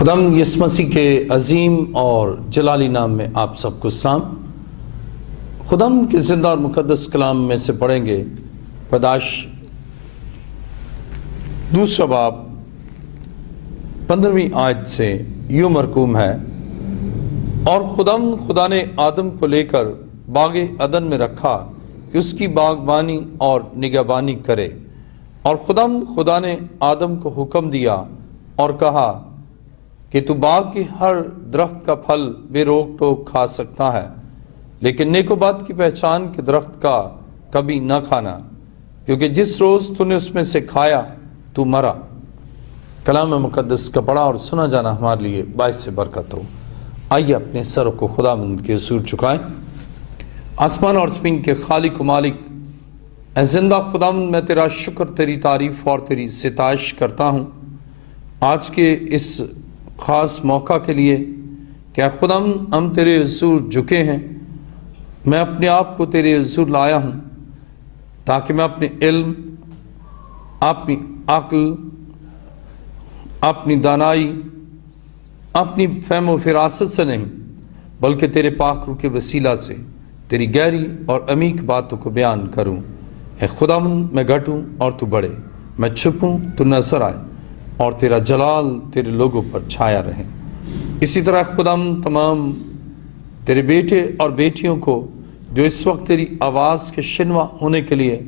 خداوند یسوع مسیح کے عظیم اور جلالی نام میں آپ سب کو سلام۔ خداوند کے زندہ اور مقدس کلام میں سے پڑھیں گے پیدائش دوسرا باب 15ویں آیت سے یوں مرقوم ہے، اور خداوند خدا نے آدم کو لے کر باغ عدن میں رکھا کہ اس کی باغبانی اور نگہبانی کرے، اور خداوند خدا نے آدم کو حکم دیا اور کہا کہ تو باغ کی ہر درخت کا پھل بے روک ٹوک کھا سکتا ہے، لیکن نیک و بد کی پہچان کے درخت کا کبھی نہ کھانا، کیونکہ جس روز تو نے اس میں سے کھایا تو مرا۔ کلام مقدس کا پڑھا اور سنا جانا ہمارے لیے باعث برکت ہو۔ آئیے اپنے سروں کو خداوند کے حضور جھکائیں۔ آسمان اور زمین کے خالق و مالک، اے زندہ خداوند، میں تیرا شکر، تیری تعریف اور تیری ستائش کرتا ہوں آج کے اس خاص موقع کے لیے کہ خداوند ہم تیرے حضور جھکے ہیں۔ میں اپنے آپ کو تیرے حضور لایا ہوں تاکہ میں اپنے علم، اپنی عقل، اپنی دانائی، اپنی فہم و فراست سے نہیں بلکہ تیرے پاک روح کے وسیلہ سے تیری گہری اور عمیق باتوں کو بیان کروں۔ اے خداوند، میں گھٹوں اور تو بڑھے، میں چھپوں تو نظر آئے، اور تیرا جلال تیرے لوگوں پر چھایا رہے۔ اسی طرح خداوند تمام تیرے بیٹے اور بیٹیوں کو جو اس وقت تیری آواز کے شنوا ہونے کے لیے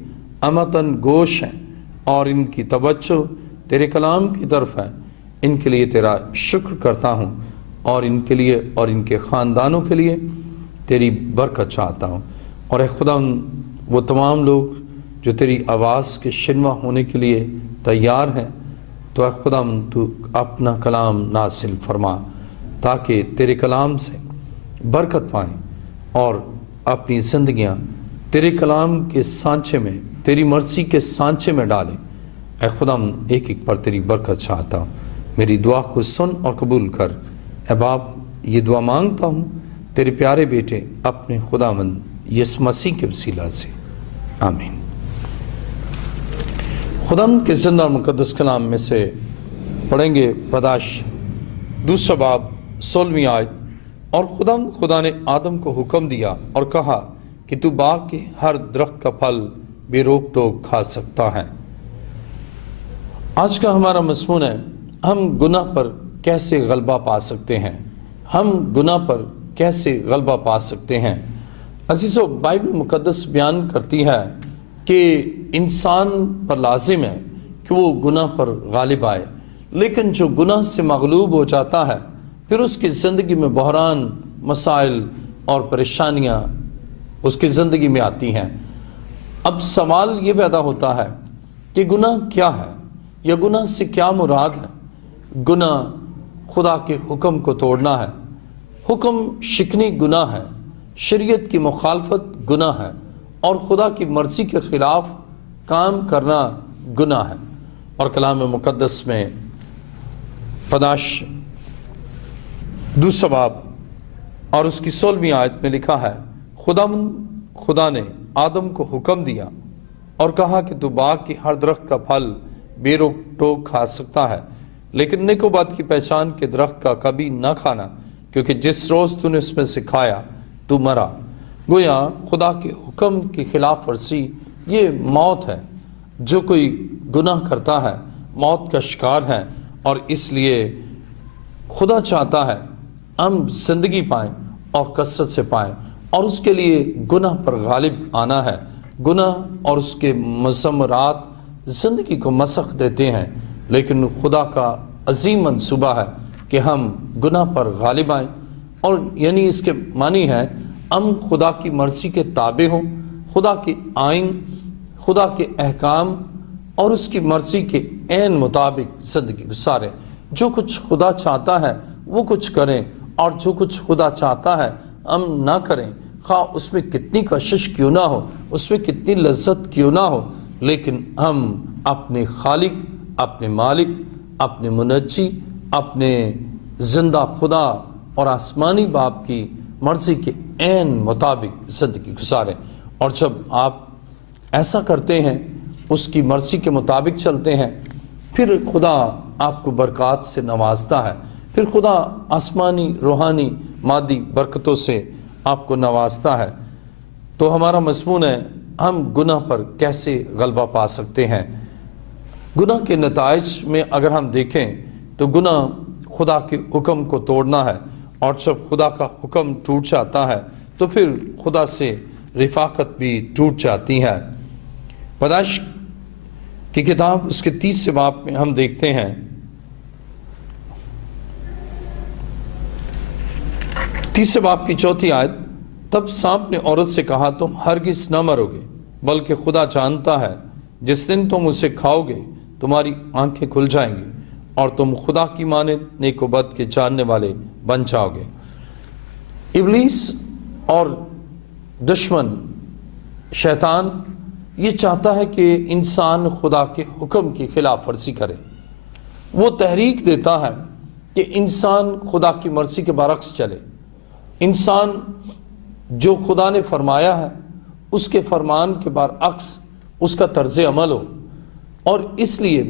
امتن گوش ہیں اور ان کی توجہ تیرے کلام کی طرف ہے، ان کے لیے تیرا شکر کرتا ہوں، اور ان کے لیے اور ان کے خاندانوں کے لیے تیری برکت چاہتا ہوں۔ اور اے خداوند، وہ تمام لوگ جو تیری آواز کے شنوا ہونے کے لیے تیار ہیں، تو اے خداوند تو اپنا کلام نازل فرما تاکہ تیرے کلام سے برکت پائیں اور اپنی زندگیاں تیرے کلام کے سانچے میں، تیری مرضی کے سانچے میں ڈالیں۔ اے خداوند، ایک ایک پر تیری برکت چاہتا ہوں، میری دعا کو سن اور قبول کر۔ اے باپ، یہ دعا مانگتا ہوں تیرے پیارے بیٹے اپنے خداوند یسوع مسیح کے وسیلہ سے، آمین۔ خداوند کے زندہ اور مقدس کلام میں سے پڑھیں گے پیدائش دوسرا باب 16ویں آیت، اور خداوند خدا نے آدم کو حکم دیا اور کہا کہ تو باغ کے ہر درخت کا پھل بے روک ٹوک کھا سکتا ہے۔ آج کا ہمارا مضمون ہے، ہم گناہ پر کیسے غلبہ پا سکتے ہیں، ہم گناہ پر کیسے غلبہ پا سکتے ہیں۔ عزیزو، بائبل مقدس بیان کرتی ہے کہ انسان پر لازم ہے کہ وہ گناہ پر غالب آئے، لیکن جو گناہ سے مغلوب ہو جاتا ہے پھر اس کی زندگی میں بحران، مسائل اور پریشانیاں اس کی زندگی میں آتی ہیں۔ اب سوال یہ پیدا ہوتا ہے کہ گناہ کیا ہے، یا گناہ سے کیا مراد ہے؟ گناہ خدا کے حکم کو توڑنا ہے، حکم شکنی گناہ ہے، شریعت کی مخالفت گناہ ہے، اور خدا کی مرضی کے خلاف کام کرنا گناہ ہے۔ اور کلام مقدس میں پیدائش دوسرا باب اور اس کی 16ویں آیت میں لکھا ہے، خدا نے آدم کو حکم دیا اور کہا کہ تو باغ کی ہر درخت کا پھل بے روک ٹوک کھا سکتا ہے، لیکن نیک و بد کی پہچان کے درخت کا کبھی نہ کھانا، کیونکہ جس روز تو نے اس میں سے کھایا تو مرا۔ گویا خدا کے حکم کی خلاف ورزی یہ موت ہے۔ جو کوئی گناہ کرتا ہے موت کا شکار ہے، اور اس لیے خدا چاہتا ہے ہم زندگی پائیں اور کثرت سے پائیں، اور اس کے لیے گناہ پر غالب آنا ہے۔ گناہ اور اس کے مضمرات زندگی کو مسخ دیتے ہیں، لیکن خدا کا عظیم منصوبہ ہے کہ ہم گناہ پر غالب آئیں، اور یعنی اس کے معنی ہے ہم خدا کی مرضی کے تابع ہوں، خدا کے آئین، خدا کے احکام اور اس کی مرضی کے عین مطابق زندگی گزاریں۔ جو کچھ خدا چاہتا ہے وہ کچھ کریں، اور جو کچھ خدا چاہتا ہے ہم نہ کریں، خواہ اس میں کتنی کشش کیوں نہ ہو، اس میں کتنی لذت کیوں نہ ہو، لیکن ہم اپنے خالق، اپنے مالک، اپنے منجی، اپنے زندہ خدا اور آسمانی باپ کی مرضی کے عین مطابق زندگی گزاریں۔ اور جب آپ ایسا کرتے ہیں، اس کی مرضی کے مطابق چلتے ہیں، پھر خدا آپ کو برکات سے نوازتا ہے، پھر خدا آسمانی روحانی مادی برکتوں سے آپ کو نوازتا ہے۔ تو ہمارا مضمون ہے ہم گناہ پر کیسے غلبہ پا سکتے ہیں۔ گناہ کے نتائج میں اگر ہم دیکھیں تو گناہ خدا کے حکم کو توڑنا ہے، اور جب خدا کا حکم ٹوٹ جاتا ہے تو پھر خدا سے رفاقت بھی ٹوٹ جاتی ہے۔ پیدائش کی کتاب اس کے 30 باب میں ہم دیکھتے ہیں 30 باب کی 4 آیت، تب سانپ نے عورت سے کہا تم ہرگز نہ مرو گے، بلکہ خدا جانتا ہے جس دن تم اسے کھاؤ گے تمہاری آنکھیں کھل جائیں گی اور تم خدا کی مانند نیک و بد کے جاننے والے بن جاؤ گے۔ ابلیس اور دشمن شیطان یہ چاہتا ہے کہ انسان خدا کے حکم کی خلاف ورزی کرے۔ وہ تحریک دیتا ہے کہ انسان خدا کی مرضی کے برعکس چلے، انسان جو خدا نے فرمایا ہے اس کے فرمان کے برعکس اس کا طرز عمل ہو، اور اس لیے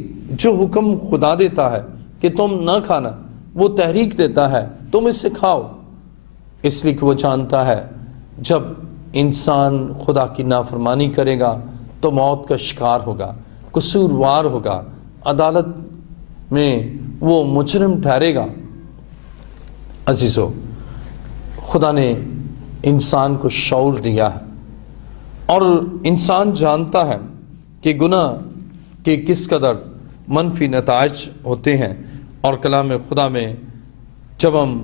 جو حکم خدا دیتا ہے کہ تم نہ کھانا، وہ تحریک دیتا ہے تم اسے کھاؤ، اس لیے کہ وہ جانتا ہے جب انسان خدا کی نافرمانی کرے گا تو موت کا شکار ہوگا، قصوروار ہوگا، عدالت میں وہ مجرم ٹھہرے گا۔ عزیزو، خدا نے انسان کو شعور دیا ہے، اور انسان جانتا ہے کہ گناہ کے کس قدر منفی نتائج ہوتے ہیں۔ اور کلام خدا میں جب ہم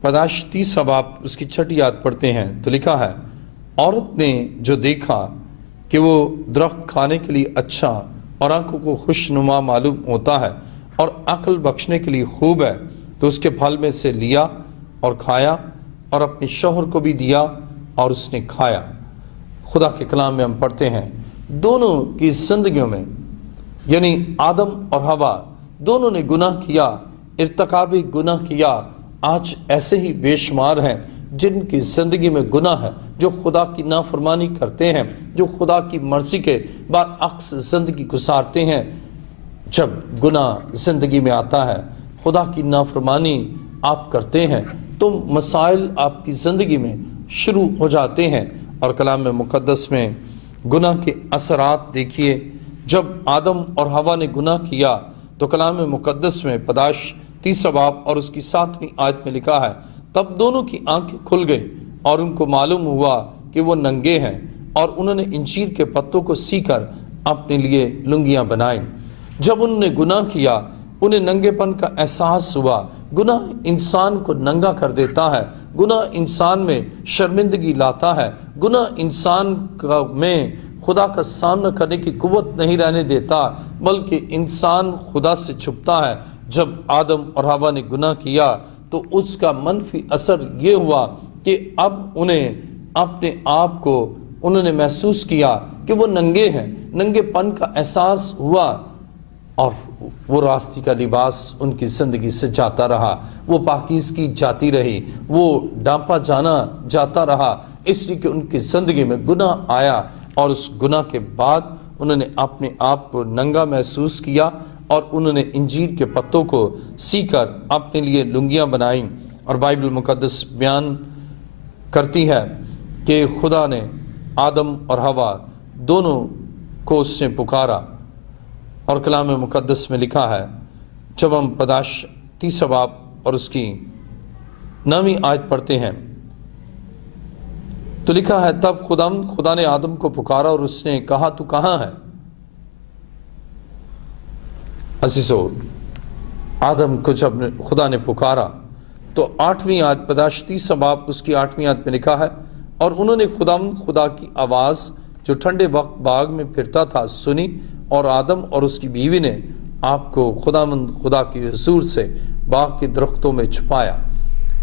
پیدائش 30 باب اس کی 6 آیت پڑھتے ہیں تو لکھا ہے، عورت نے جو دیکھا کہ وہ درخت کھانے کے لیے اچھا اور آنکھوں کو خوشنما معلوم ہوتا ہے اور عقل بخشنے کے لیے خوب ہے، تو اس کے پھل میں سے لیا اور کھایا اور اپنے شوہر کو بھی دیا اور اس نے کھایا۔ خدا کے کلام میں ہم پڑھتے ہیں دونوں کی زندگیوں میں، یعنی آدم اور حوا دونوں نے گناہ کیا، ارتکاب گناہ کیا۔ آج ایسے ہی بے شمار ہیں جن کی زندگی میں گناہ ہے، جو خدا کی نافرمانی کرتے ہیں، جو خدا کی مرضی کے برعکس زندگی گزارتے ہیں۔ جب گناہ زندگی میں آتا ہے، خدا کی نافرمانی آپ کرتے ہیں، تو مسائل آپ کی زندگی میں شروع ہو جاتے ہیں۔ اور کلام مقدس میں گناہ کے اثرات دیکھیے، جب آدم اور حوا نے گناہ کیا تو کلام مقدس میں پیدائش 30 باب اور اس کی 7ویں آیت میں لکھا ہے، تب دونوں کی آنکھیں کھل گئی اور ان کو معلوم ہوا کہ وہ ننگے ہیں، اور انہوں نے انجیر کے پتوں کو سی کر اپنے لیے لنگیاں بنائیں۔ جب انہوں نے گناہ کیا انہیں ننگے پن کا احساس ہوا۔ گناہ انسان کو ننگا کر دیتا ہے، گناہ انسان میں شرمندگی لاتا ہے، گناہ انسان میں خدا کا سامنا کرنے کی قوت نہیں رہنے دیتا، بلکہ انسان خدا سے چھپتا ہے۔ جب آدم اور حوا نے گناہ کیا تو اس کا منفی اثر یہ ہوا کہ اب انہیں اپنے آپ کو انہوں نے محسوس کیا کہ وہ ننگے ہیں، ننگے پن کا احساس ہوا، اور وہ راستی کا لباس ان کی زندگی سے جاتا رہا، وہ پاکیزگی جاتی رہی، وہ ڈانپا جانا جاتا رہا، اس لیے کہ ان کی زندگی میں گناہ آیا، اور اس گناہ کے بعد انہوں نے اپنے آپ کو ننگا محسوس کیا، اور انہوں نے انجیر کے پتوں کو سی کر اپنے لیے لنگیاں بنائیں۔ اور بائبل مقدس بیان کرتی ہے کہ خدا نے آدم اور حوا دونوں کو اس نے پکارا، اور کلام مقدس میں لکھا ہے جب ہم پیدائش 30 باب اور اس کی 9ویں آیت پڑھتے ہیں تو لکھا ہے، تب خدا نے آدم کو پکارا اور اس نے کہا تو کہاں ہے؟ عزیزو، آدم کو جب خدا نے پکارا تو 8ویں آیت پیدائش 30 باب اس کی 8ویں آیت میں لکھا ہے، اور انہوں نے خدا کی آواز جو ٹھنڈے وقت باغ میں پھرتا تھا سنی، اور آدم اور اس کی بیوی نے آپ کو خدا کی حضور سے باغ کے درختوں میں چھپایا۔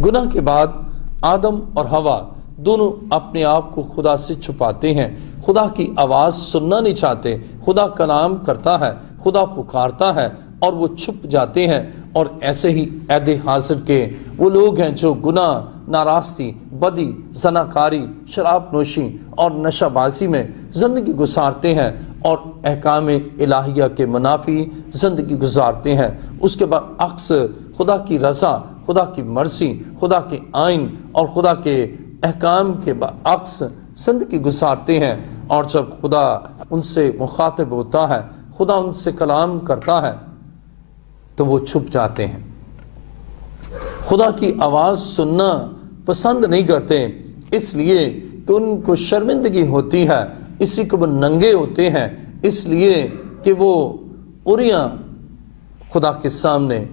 گناہ کے بعد آدم اور حوا دونوں اپنے آپ کو خدا سے چھپاتے ہیں، خدا کی آواز سننا نہیں چاہتے۔ خدا کلام کرتا ہے، خدا پکارتا ہے، اور وہ چھپ جاتے ہیں۔ اور ایسے ہی عہد حاضر کے وہ لوگ ہیں جو گناہ، ناراستی، بدی، زناکاری، شراب نوشی اور نشہ بازی میں زندگی گزارتے ہیں، اور احکام الہیہ کے منافی زندگی گزارتے ہیں۔ اس کے برعکس خدا کی رضا خدا کی مرضی، خدا کے آئین اور خدا کے احکام کے برعکس زندگی گزارتے ہیں، اور جب خدا ان سے مخاطب ہوتا ہے، خدا ان سے کلام کرتا ہے، تو وہ چھپ جاتے ہیں، خدا کی آواز سننا پسند نہیں کرتے، اس لیے کہ ان کو شرمندگی ہوتی ہے، اس لیے کہ وہ ننگے ہوتے ہیں، اس لیے کہ وہ عریاں خدا کے سامنے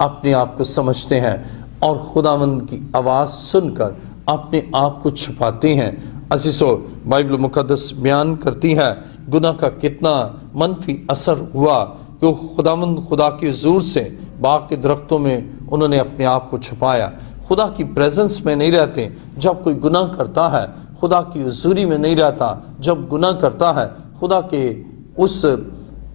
اپنے آپ کو سمجھتے ہیں اور خداوند کی آواز سن کر اپنے آپ کو چھپاتے ہیں۔ عزیزو، بائبل مقدس بیان کرتی ہے گناہ کا کتنا منفی اثر ہوا کہ خداوند خدا کے حضور سے باغ کے درختوں میں انہوں نے اپنے آپ کو چھپایا، خدا کی پریزنس میں نہیں رہتے جب کوئی گناہ کرتا ہے، خدا کی حضوری میں نہیں رہتا جب گناہ کرتا ہے، خدا کے اس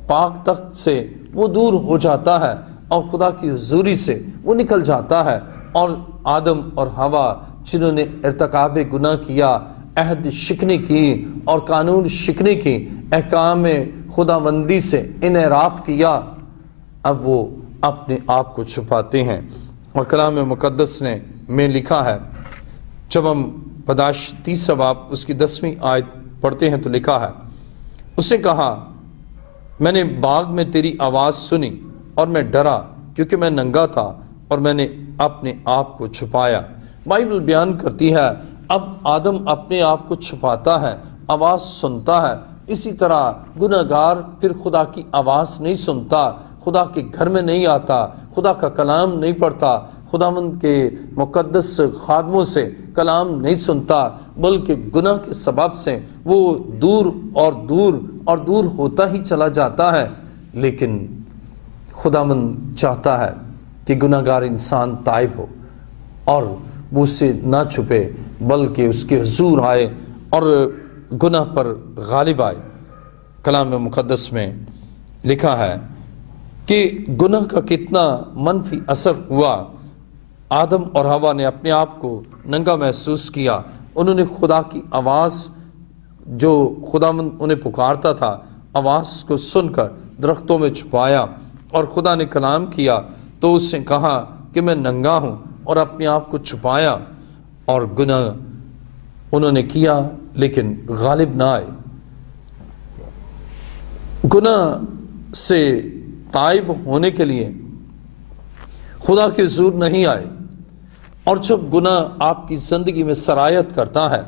پاک تخت سے وہ دور ہو جاتا ہے اور خدا کی حضوری سے وہ نکل جاتا ہے، اور آدم اور حوا جنہوں نے ارتکاب گناہ کیا، عہد شکنی کی اور قانون شکنی کی، احکام خداوندی سے انحراف کیا، اب وہ اپنے آپ کو چھپاتے ہیں۔ اور کلام مقدس نے میں لکھا ہے، جب ہم پیدائش 30 باب اس کی 10ویں آیت پڑھتے ہیں تو لکھا ہے، اس نے کہا میں نے باغ میں تیری آواز سنی اور میں ڈرا کیونکہ میں ننگا تھا اور میں نے اپنے آپ کو چھپایا۔ بائبل بیان کرتی ہے اب آدم اپنے آپ کو چھپاتا ہے، آواز سنتا ہے، اسی طرح گناہگار پھر خدا کی آواز نہیں سنتا، خدا کے گھر میں نہیں آتا، خدا کا کلام نہیں پڑھتا، خداوند کے مقدس خادموں سے کلام نہیں سنتا، بلکہ گناہ کے سبب سے وہ دور اور دور اور دور ہوتا ہی چلا جاتا ہے۔ لیکن خداوند چاہتا ہے کہ گناہگار انسان تائب ہو اور وہ اس سے نہ چھپے بلکہ اس کے حضور آئے اور گناہ پر غالب آئے۔ کلام مقدس میں لکھا ہے کہ گناہ کا کتنا منفی اثر ہوا، آدم اور حوا نے اپنے آپ کو ننگا محسوس کیا، انہوں نے خدا کی آواز جو خداوند انہیں پکارتا تھا آواز کو سن کر درختوں میں چھپایا، اور خدا نے کلام کیا تو اس نے کہا کہ میں ننگا ہوں، اور اپنے آپ کو چھپایا، اور گناہ انہوں نے کیا لیکن غالب نہ آئے، گناہ سے تائب ہونے کے لیے خدا کے حضور نہیں آئے۔ اور جب گناہ آپ کی زندگی میں سرایت کرتا ہے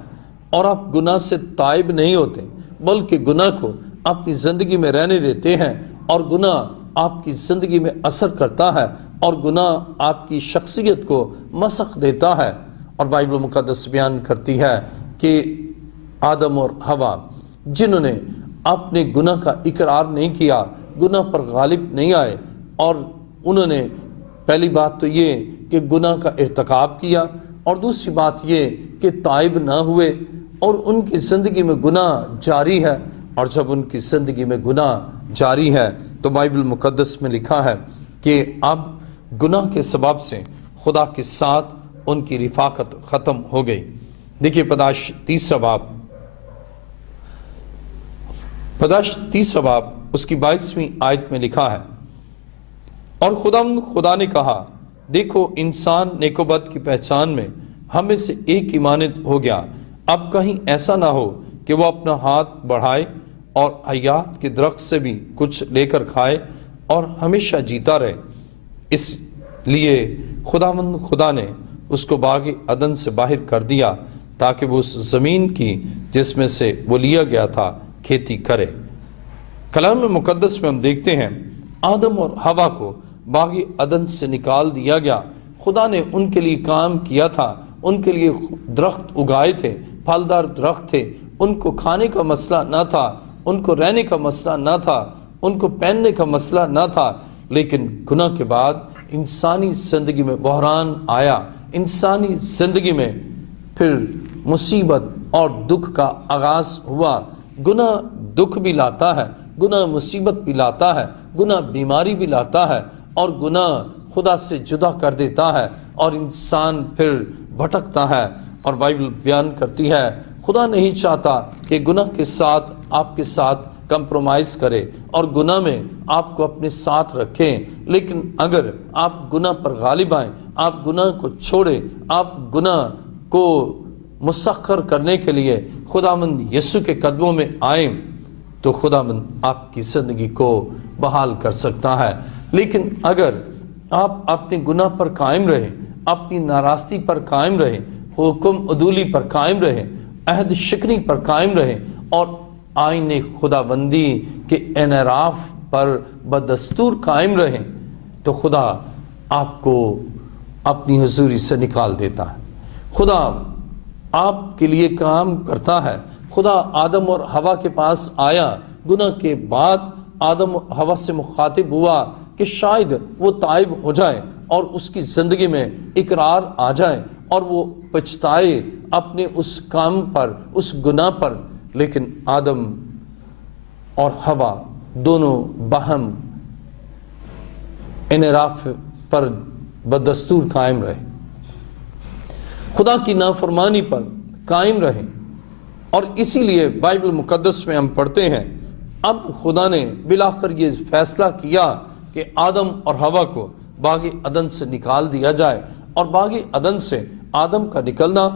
اور آپ گناہ سے تائب نہیں ہوتے بلکہ گناہ کو اپنی زندگی میں رہنے دیتے ہیں، اور گناہ آپ کی زندگی میں اثر کرتا ہے، اور گناہ آپ کی شخصیت کو مسخ دیتا ہے، اور بائبل مقدس بیان کرتی ہے کہ آدم اور حوا جنہوں نے اپنے گناہ کا اقرار نہیں کیا، گناہ پر غالب نہیں آئے، اور انہوں نے پہلی بات تو یہ کہ گناہ کا ارتکاب کیا، اور دوسری بات یہ کہ تائب نہ ہوئے، اور ان کی زندگی میں گناہ جاری ہے، اور جب ان کی زندگی میں گناہ جاری ہے تو بائبل مقدس میں لکھا ہے کہ اب گناہ کے سبب سے خدا کے ساتھ ان کی رفاقت ختم ہو گئی۔ دیکھیے پیدائش 30 باب اس کی 22ویں آیت میں لکھا ہے، اور خدا نے کہا دیکھو انسان نیک و بد کی پہچان میں ہم میں سے ایک کی مانند ہو گیا، اب کہیں ایسا نہ ہو کہ وہ اپنا ہاتھ بڑھائے اور حیات کے درخت سے بھی کچھ لے کر کھائے اور ہمیشہ جیتا رہے۔ اس لیے خدا نے اس کو باغ عدن سے باہر کر دیا تاکہ وہ اس زمین کی جس میں سے وہ لیا گیا تھا کھیتی کرے۔ کلام مقدس میں ہم دیکھتے ہیں آدم اور حوا کو باغ عدن سے نکال دیا گیا، خدا نے ان کے لیے کام کیا تھا، ان کے لیے درخت اگائے تھے، پھلدار درخت تھے، ان کو کھانے کا مسئلہ نہ تھا، ان کو رہنے کا مسئلہ نہ تھا، ان کو پہننے کا مسئلہ نہ تھا، لیکن گناہ کے بعد انسانی زندگی میں بحران آیا، انسانی زندگی میں پھر مصیبت اور دکھ کا آغاز ہوا۔ گناہ دکھ بھی لاتا ہے، گناہ مصیبت بھی لاتا ہے، گناہ بیماری بھی لاتا ہے، اور گناہ خدا سے جدا کر دیتا ہے اور انسان پھر بھٹکتا ہے۔ اور بائبل بیان کرتی ہے خدا نہیں چاہتا کہ گناہ کے ساتھ آپ کے ساتھ کمپرومائز کرے اور گناہ میں آپ کو اپنے ساتھ رکھیں، لیکن اگر آپ گناہ پر غالب آئیں، آپ گناہ کو چھوڑیں، آپ گناہ کو مسخر کرنے کے لیے خداوند یسوع کے قدموں میں آئیں تو خداوند آپ کی زندگی کو بحال کر سکتا ہے۔ لیکن اگر آپ اپنے گناہ پر قائم رہیں، اپنی ناراستی پر قائم رہیں، حکم عدولی پر قائم رہیں، عہد شکنی پر قائم رہیں اور آئین خداوندی کے انحراف پر بدستور قائم رہیں تو خدا آپ کو اپنی حضوری سے نکال دیتا ہے۔ خدا آپ کے لیے کام کرتا ہے۔ خدا آدم اور حوا کے پاس آیا، گناہ کے بعد آدم اور حوا سے مخاطب ہوا کہ شاید وہ تائب ہو جائے اور اس کی زندگی میں اقرار آ جائے اور وہ پچھتائے اپنے اس کام پر، اس گناہ پر، لیکن آدم اور حوا دونوں باہم انحراف پر بدستور قائم رہے، خدا کی نافرمانی پر قائم رہے، اور اسی لیے بائبل مقدس میں ہم پڑھتے ہیں اب خدا نے بالآخر یہ فیصلہ کیا کہ آدم اور حوا کو باغ عدن سے نکال دیا جائے، اور باغ عدن سے آدم کا نکلنا،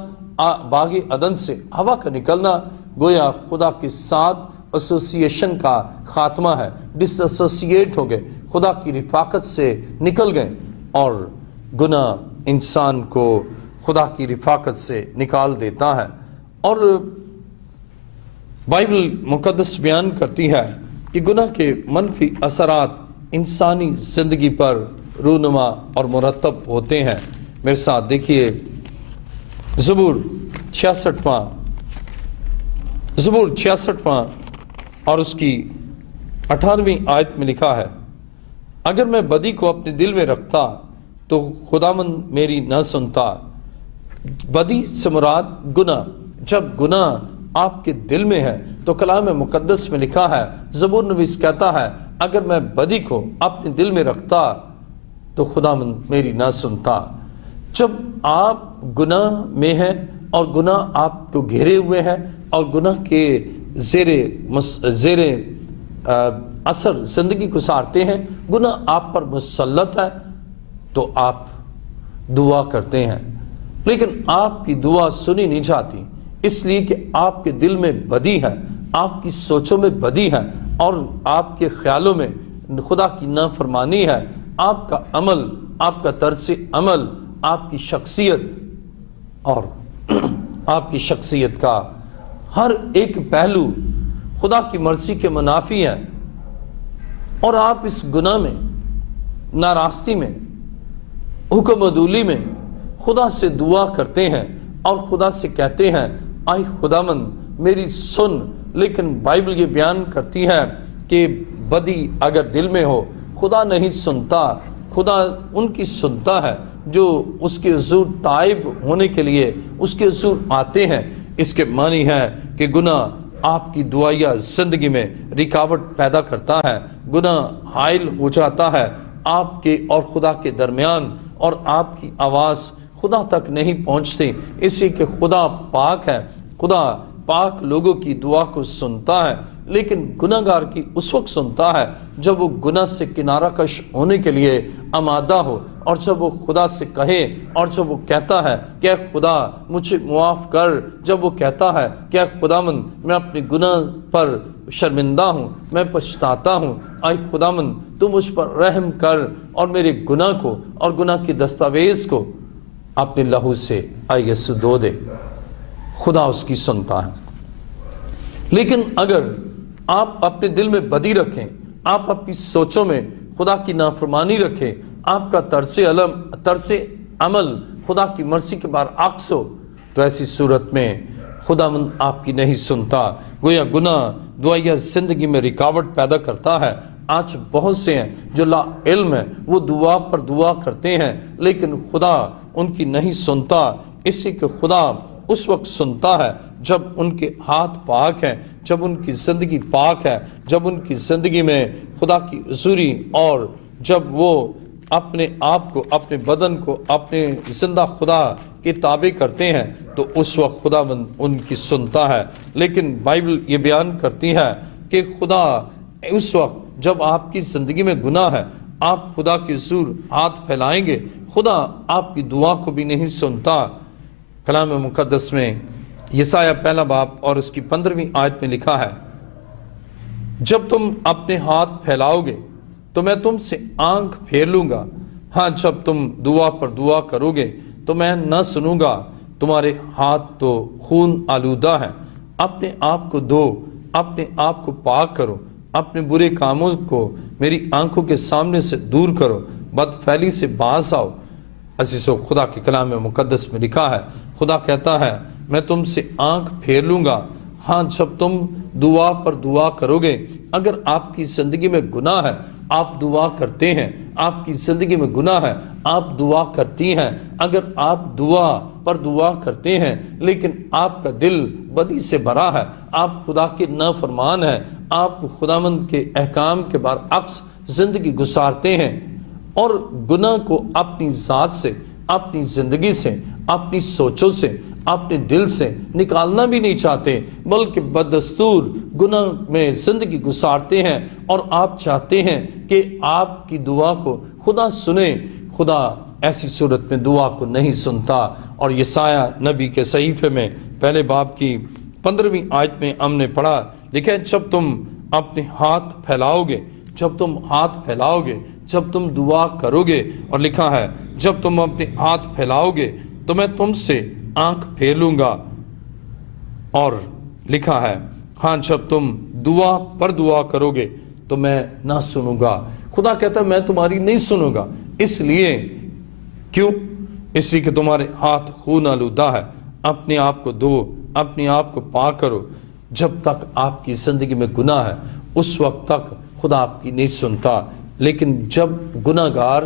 باغ عدن سے حوا کا نکلنا گویا خدا کے ساتھ ایسوسیشن کا خاتمہ ہے۔ ڈس ایسوسیٹ ہو گئے، خدا کی رفاقت سے نکل گئے، اور گناہ انسان کو خدا کی رفاقت سے نکال دیتا ہے۔ اور بائبل مقدس بیان کرتی ہے کہ گناہ کے منفی اثرات انسانی زندگی پر رونما اور مرتب ہوتے ہیں۔ میرے ساتھ دیکھیے زبور 66واں اور اس کی 18ویں آیت میں لکھا ہے، اگر میں بدی کو اپنے دل میں رکھتا تو خداوند میری نہ سنتا۔ بدی سے مراد گناہ، جب گناہ آپ کے دل میں ہے تو کلام مقدس میں لکھا ہے، زبور نویس کہتا ہے اگر میں بدی کو اپنے دل میں رکھتا تو خداوند میری نہ سنتا۔ جب آپ گناہ میں ہیں اور گناہ آپ کو گھیرے ہوئے ہیں اور گناہ کے زیر اثر زندگی گزارتے ہیں، گناہ آپ پر مسلط ہے تو آپ دعا کرتے ہیں، لیکن آپ کی دعا سنی نہیں جاتی، اس لیے کہ آپ کے دل میں بدی ہے، آپ کی سوچوں میں بدی ہے، اور آپ کے خیالوں میں خدا کی نافرمانی ہے۔ آپ کا عمل، آپ کا طرز عمل، آپ کی شخصیت اور آپ کی شخصیت کا ہر ایک پہلو خدا کی مرضی کے منافی ہے، اور آپ اس گناہ میں، ناراستی میں، حکم عدولی میں خدا سے دعا کرتے ہیں اور خدا سے کہتے ہیں آئے خداوند میری سن، لیکن بائبل یہ بیان کرتی ہے کہ بدی اگر دل میں ہو خدا نہیں سنتا، خدا ان کی سنتا ہے جو اس کے حضور تائب ہونے کے لیے اس کے حضور آتے ہیں۔ اس کے معنی ہے کہ گناہ آپ کی دعائیہ زندگی میں رکاوٹ پیدا کرتا ہے، گناہ حائل ہو جاتا ہے آپ کے اور خدا کے درمیان، اور آپ کی آواز خدا تک نہیں پہنچتی، اسی کہ خدا پاک ہے، خدا پاک لوگوں کی دعا کو سنتا ہے، لیکن گناہگار کی اس وقت سنتا ہے جب وہ گناہ سے کنارہ کش ہونے کے لیے آمادہ ہو، اور جب وہ خدا سے کہے، اور جب وہ کہتا ہے کہ اے خدا مجھے معاف کر، جب وہ کہتا ہے کہ اے خداوند میں اپنے گناہ پر شرمندہ ہوں، میں پچھتاتا ہوں، اے خداوند تو مجھ پر رحم کر اور میرے گناہ کو اور گناہ کی دستاویز کو اپنے لہو سے اے یسوع دھو دے، خدا اس کی سنتا ہے۔ لیکن اگر آپ اپنے دل میں بدی رکھیں، آپ اپنی سوچوں میں خدا کی نافرمانی رکھیں، آپ کا طرز عمل خدا کی مرضی کے برعکس ہو، تو ایسی صورت میں خداوند آپ کی نہیں سنتا۔ گویا گناہ دعائیہ زندگی میں رکاوٹ پیدا کرتا ہے۔ آج بہت سے ہیں جو لا علم ہیں، وہ دعا پر دعا کرتے ہیں لیکن خدا ان کی نہیں سنتا، اسی کہ خدا اس وقت سنتا ہے جب ان کے ہاتھ پاک ہیں، جب ان کی زندگی پاک ہے، جب ان کی زندگی میں خدا کی حضوری، اور جب وہ اپنے آپ کو، اپنے بدن کو اپنے زندہ خدا کے تابع کرتے ہیں تو اس وقت خداوند ان کی سنتا ہے۔ لیکن بائبل یہ بیان کرتی ہے کہ خدا اس وقت جب آپ کی زندگی میں گناہ ہے، آپ خدا کے حضور ہاتھ پھیلائیں گے، خدا آپ کی دعا کو بھی نہیں سنتا۔ کلام مقدس میں یسایہ پہلا باب اور اس کی 15ویں آیت میں لکھا ہے، جب تم اپنے ہاتھ پھیلاؤ گے تو میں تم سے آنکھ پھیر لوں گا، ہاں جب تم دعا پر دعا کرو گے تو میں نہ سنوں گا، تمہارے ہاتھ تو خون آلودہ ہیں، اپنے آپ کو دو، اپنے آپ کو پاک کرو، اپنے برے کاموں کو میری آنکھوں کے سامنے سے دور کرو، بد فعلی سے باز آؤ۔ عزیزو، خدا کے کلام مقدس میں لکھا ہے، خدا کہتا ہے میں تم سے آنکھ پھیر لوں گا، ہاں جب تم دعا پر دعا کرو گے۔ اگر آپ کی زندگی میں گناہ ہے، آپ دعا کرتے ہیں، آپ کی زندگی میں گناہ ہے، آپ دعا کرتی ہیں، اگر آپ دعا پر دعا کرتے ہیں لیکن آپ کا دل بدی سے بھرا ہے، آپ خدا کے نافرمان ہیں، آپ خداوند کے احکام کے برعکس زندگی گزارتے ہیں اور گناہ کو اپنی ذات سے، اپنی زندگی سے، اپنی سوچوں سے، اپنے دل سے نکالنا بھی نہیں چاہتے، بلکہ بدستور گناہ میں زندگی گزارتے ہیں اور آپ چاہتے ہیں کہ آپ کی دعا کو خدا سنے، خدا ایسی صورت میں دعا کو نہیں سنتا۔ اور یسایہ نبی کے صحیفے میں پہلے باب کی 15ویں آیت میں ہم نے پڑھا، لکھا ہے جب تم اپنے ہاتھ پھیلاؤ گے، جب تم ہاتھ پھیلاؤ گے، جب تم دعا کرو گے، اور لکھا ہے جب تم اپنے ہاتھ پھیلاؤ گے تو میں تم سے آنکھ پھیر لوں گا، اور لکھا ہے ہاں جب تم دعا پر دعا کرو گے تو میں نہ سنوں گا۔ خدا کہتا ہے میں تمہاری نہیں سنوں گا، اس لیے کیوں؟ اس لیے کہ تمہارے ہاتھ خون آلودہ ہے، اپنے آپ کو دو، اپنے آپ کو پاک کرو۔ جب تک آپ کی زندگی میں گناہ ہے اس وقت تک خدا آپ کی نہیں سنتا، لیکن جب گناہ گار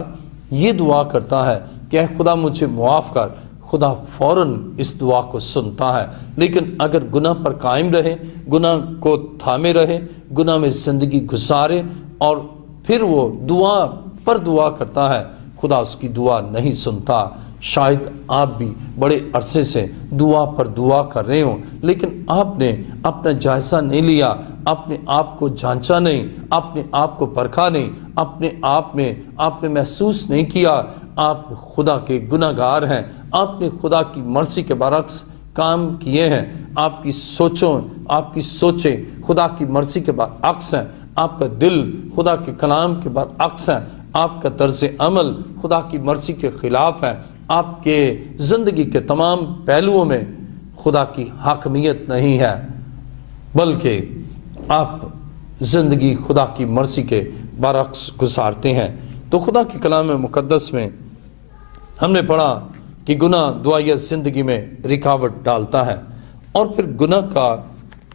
یہ دعا کرتا ہے کہ اے خدا مجھے معاف کر، خدا فوراً اس دعا کو سنتا ہے۔ لیکن اگر گناہ پر قائم رہے، گناہ کو تھامے رہے، گناہ میں زندگی گزارے اور پھر وہ دعا پر دعا کرتا ہے، خدا اس کی دعا نہیں سنتا۔ شاید آپ بھی بڑے عرصے سے دعا پر دعا کر رہے ہوں لیکن آپ نے اپنا جائزہ نہیں لیا، اپنے آپ کو جانچا نہیں، اپنے آپ کو پرکھا نہیں، اپنے آپ میں آپ نے محسوس نہیں کیا آپ خدا کے گناہ گار ہیں، آپ نے خدا کی مرضی کے برعکس کام کیے ہیں، آپ کی سوچیں خدا کی مرضی کے برعکس ہیں، آپ کا دل خدا کے کلام کے برعکس ہیں، آپ کا طرز عمل خدا کی مرضی کے خلاف ہے، آپ کے زندگی کے تمام پہلوؤں میں خدا کی حاکمیت نہیں ہے، بلکہ آپ زندگی خدا کی مرضی کے برعکس گزارتے ہیں۔ تو خدا کے کلام مقدس میں ہم نے پڑھا کہ گناہ دعائیہ زندگی میں رکاوٹ ڈالتا ہے، اور پھر گناہ کا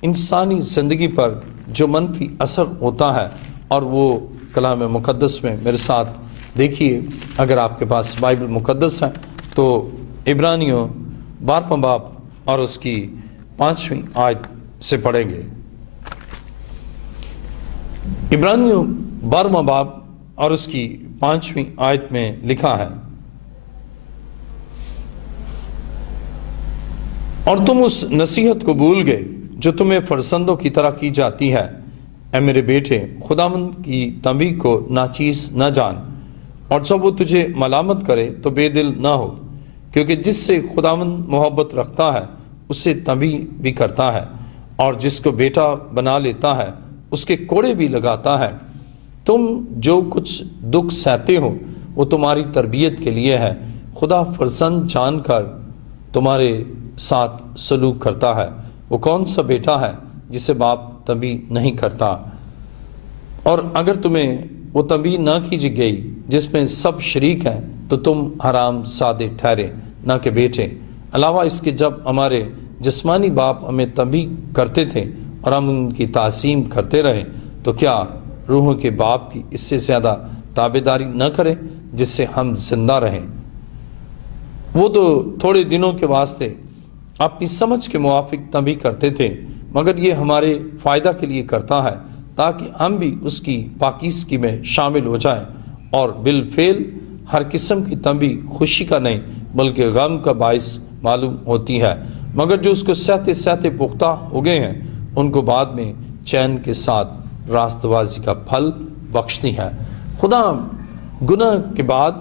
انسانی زندگی پر جو منفی اثر ہوتا ہے، اور وہ کلام مقدس میں میرے ساتھ دیکھیے، اگر آپ کے پاس بائبل مقدس ہے تو عبرانیوں 12واں باب اور اس کی 5ویں آیت سے پڑھیں گے۔ عبرانیوں 12واں باب اور اس کی 5ویں آیت میں لکھا ہے، اور تم اس نصیحت کو بھول گئے جو تمہیں فرزندوں کی طرح کی جاتی ہے، اے میرے بیٹے خداوند کی تنبیہ کو ناچیز نہ جان، اور جب وہ تجھے ملامت کرے تو بے دل نہ ہو، کیونکہ جس سے خداوند محبت رکھتا ہے اسے تنبیہ بھی کرتا ہے، اور جس کو بیٹا بنا لیتا ہے اس کے کوڑے بھی لگاتا ہے۔ تم جو کچھ دکھ سہتے ہو وہ تمہاری تربیت کے لیے ہے، خدا فرزند جان کر تمہارے ساتھ سلوک کرتا ہے۔ وہ کون سا بیٹا ہے جسے باپ تنبیہ نہیں کرتا؟ اور اگر تمہیں وہ تنبیہ نہ کی گئی جس میں سب شریک ہیں تو تم حرام زادے ٹھہرے، نہ کہ بیٹے۔ علاوہ اس کے جب ہمارے جسمانی باپ ہمیں تنبیہ کرتے تھے اور ہم ان کی تعظیم کرتے رہے تو کیا روحوں کے باپ کی اس سے زیادہ تابعداری نہ کریں جس سے ہم زندہ رہیں؟ وہ تو تھوڑے دنوں کے واسطے اپنی سمجھ کے موافق تنبیہ کرتے تھے، مگر یہ ہمارے فائدہ کے لیے کرتا ہے تاکہ ہم بھی اس کی پاکیزگی میں شامل ہو جائیں، اور بالفعل ہر قسم کی تنبیہ خوشی کا نہیں بلکہ غم کا باعث معلوم ہوتی ہے، مگر جو اس کو سہتے سہتے پختہ ہو گئے ہیں ان کو بعد میں چین کے ساتھ راست بازی کا پھل بخشتی ہے۔ خدا گناہ کے بعد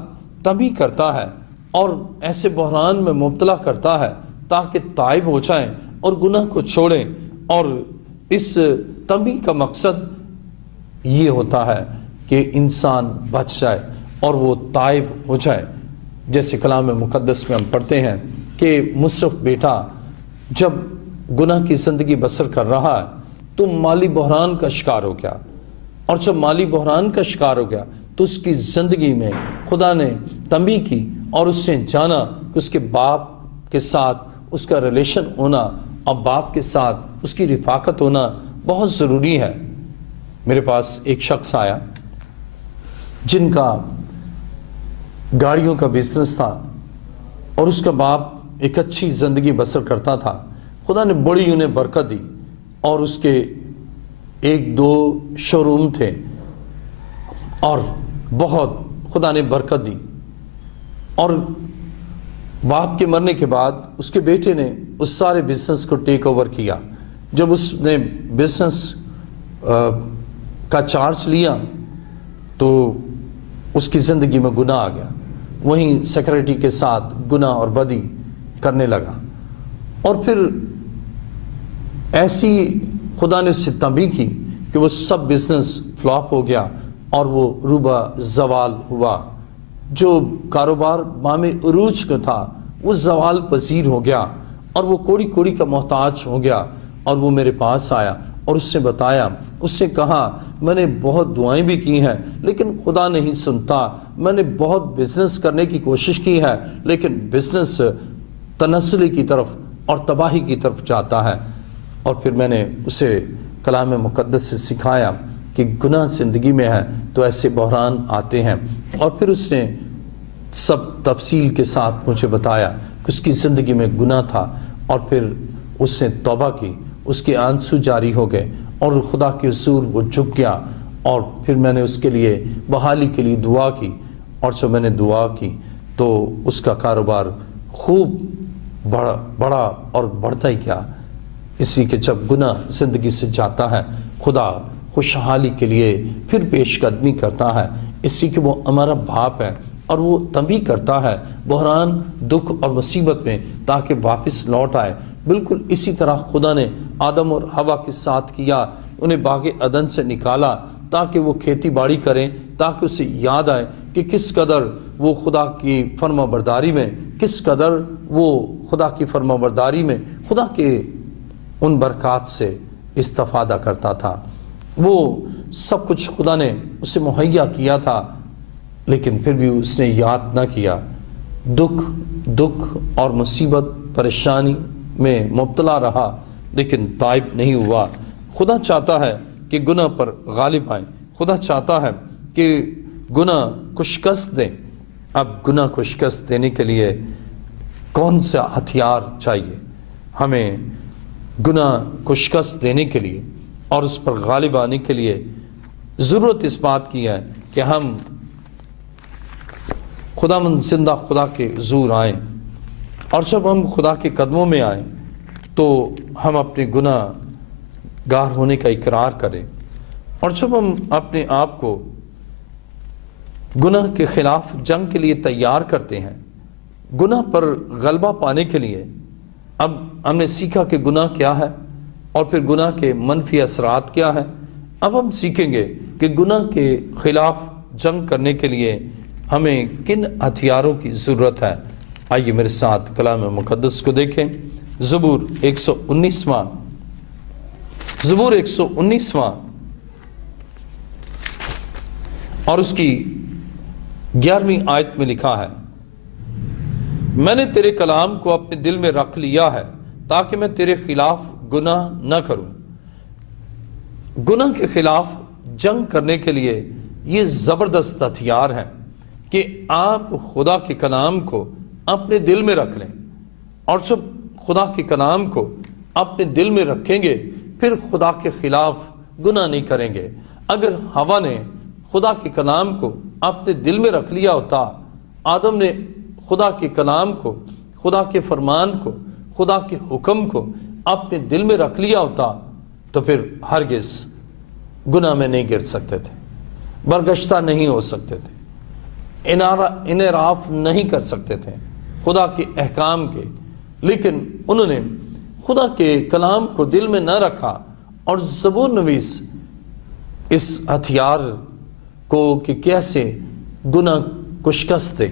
تنبیہ کرتا ہے اور ایسے بحران میں مبتلا کرتا ہے تاکہ تائب ہو جائیں اور گناہ کو چھوڑیں، اور اس تنبیہ کا مقصد یہ ہوتا ہے کہ انسان بچ جائے اور وہ تائب ہو جائے۔ جیسے کلام مقدس میں ہم پڑھتے ہیں کہ مصرف بیٹا جب گناہ کی زندگی بسر کر رہا ہے تو مالی بحران کا شکار ہو گیا، اور جب مالی بحران کا شکار ہو گیا تو اس کی زندگی میں خدا نے تنبیہ کی اور اس نے جانا کہ اس کے باپ کے ساتھ اس کا ریلیشن ہونا اور باپ کے ساتھ اس کی رفاقت ہونا بہت ضروری ہے۔ میرے پاس ایک شخص آیا جن کا گاڑیوں کا بزنس تھا اور اس کا باپ ایک اچھی زندگی بسر کرتا تھا۔ خدا نے بڑی انہیں برکت دی اور اس کے 1-2 شو روم تھے اور بہت خدا نے برکت دی، اور باپ کے مرنے کے بعد اس کے بیٹے نے اس سارے بزنس کو ٹیک اوور کیا۔ جب اس نے بزنس کا چارج لیا تو اس کی زندگی میں گناہ آ گیا، وہیں سیکرٹری کے ساتھ گناہ اور بدی کرنے لگا، اور پھر ایسی خدا نے اس سے تنبیہ کی کہ وہ سب بزنس فلاپ ہو گیا اور وہ روبہ زوال ہوا۔ جو کاروبار بام عروج کا تھا وہ زوال پذیر ہو گیا اور وہ کوڑی کوڑی کا محتاج ہو گیا، اور وہ میرے پاس آیا اور اس سے بتایا، اس نے کہا میں نے بہت دعائیں بھی کی ہیں لیکن خدا نہیں سنتا، میں نے بہت بزنس کرنے کی کوشش کی ہے لیکن بزنس تنزلی کی طرف اور تباہی کی طرف جاتا ہے۔ اور پھر میں نے اسے کلام مقدس سے سکھایا کہ گناہ زندگی میں ہے تو ایسے بحران آتے ہیں، اور پھر اس نے سب تفصیل کے ساتھ مجھے بتایا کہ اس کی زندگی میں گناہ تھا، اور پھر اس نے توبہ کی، اس کے آنسو جاری ہو گئے اور خدا کے حضور وہ جھک گیا، اور پھر میں نے اس کے لیے بحالی کے لیے دعا کی، اور جب میں نے دعا کی تو اس کا کاروبار خوب بڑا اور بڑھتا ہی گیا، اس لیے کہ جب گناہ زندگی سے جاتا ہے خدا خوشحالی کے لیے پھر پیش قدمی کرتا ہے، اس لیے کہ وہ ہمارا باپ ہے اور وہ تنبیہ کرتا ہے بحران، دکھ اور مصیبت میں تاکہ واپس لوٹ آئے۔ بالکل اسی طرح خدا نے آدم اور حوا کے ساتھ کیا، انہیں باغ عدن سے نکالا تاکہ وہ کھیتی باڑی کریں، تاکہ اسے یاد آئے کہ کس قدر وہ خدا کی فرما برداری میں، کس قدر وہ خدا کی فرما برداری میں خدا کے ان برکات سے استفادہ کرتا تھا۔ وہ سب کچھ خدا نے اسے مہیا کیا تھا لیکن پھر بھی اس نے یاد نہ کیا، دکھ اور مصیبت پریشانی میں مبتلا رہا لیکن تائب نہیں ہوا۔ خدا چاہتا ہے کہ گناہ پر غالب آئیں، خدا چاہتا ہے کہ گناہ کو شکست دیں۔ اب گناہ کو شکست دینے کے لیے کون سا ہتھیار چاہیے؟ ہمیں گناہ کو شکست دینے کے لیے اور اس پر غالب آنے کے لیے ضرورت اس بات کی ہے کہ ہم خدا مند زندہ خدا کے حضور آئیں، اور جب ہم خدا کے قدموں میں آئیں تو ہم اپنے گناہ گار ہونے کا اقرار کریں، اور جب ہم اپنے آپ کو گناہ کے خلاف جنگ کے لیے تیار کرتے ہیں، گناہ پر غلبہ پانے کے لیے، اب ہم نے سیکھا کہ گناہ کیا ہے اور پھر گناہ کے منفی اثرات کیا ہے، اب ہم سیکھیں گے کہ گناہ کے خلاف جنگ کرنے کے لیے ہمیں کن ہتھیاروں کی ضرورت ہے۔ آئیے میرے ساتھ کلام مقدس کو دیکھیں۔ زبور 119واں اور اس کی 11ویں آیت میں لکھا ہے، میں نے تیرے کلام کو اپنے دل میں رکھ لیا ہے تاکہ میں تیرے خلاف گناہ نہ کروں۔ گناہ کے خلاف جنگ کرنے کے لیے یہ زبردست ہتھیار ہے کہ آپ خدا کے کلام کو اپنے دل میں رکھ لیں، اور جب خدا کے کلام کو اپنے دل میں رکھیں گے پھر خدا کے خلاف گناہ نہیں کریں گے۔ اگر حوا نے خدا کے کلام کو اپنے دل میں رکھ لیا ہوتا، آدم نے خدا کے کلام کو، خدا کے فرمان کو، خدا کے حکم کو اپنے دل میں رکھ لیا ہوتا، تو پھر ہرگز گناہ میں نہیں گر سکتے تھے، برگشتہ نہیں ہو سکتے تھے، انحراف نہیں کر سکتے تھے خدا کے احکام کے۔ لیکن انہوں نے خدا کے کلام کو دل میں نہ رکھا، اور زبور نویس اس ہتھیار کو کہ کیسے گناہ کو شکست دے،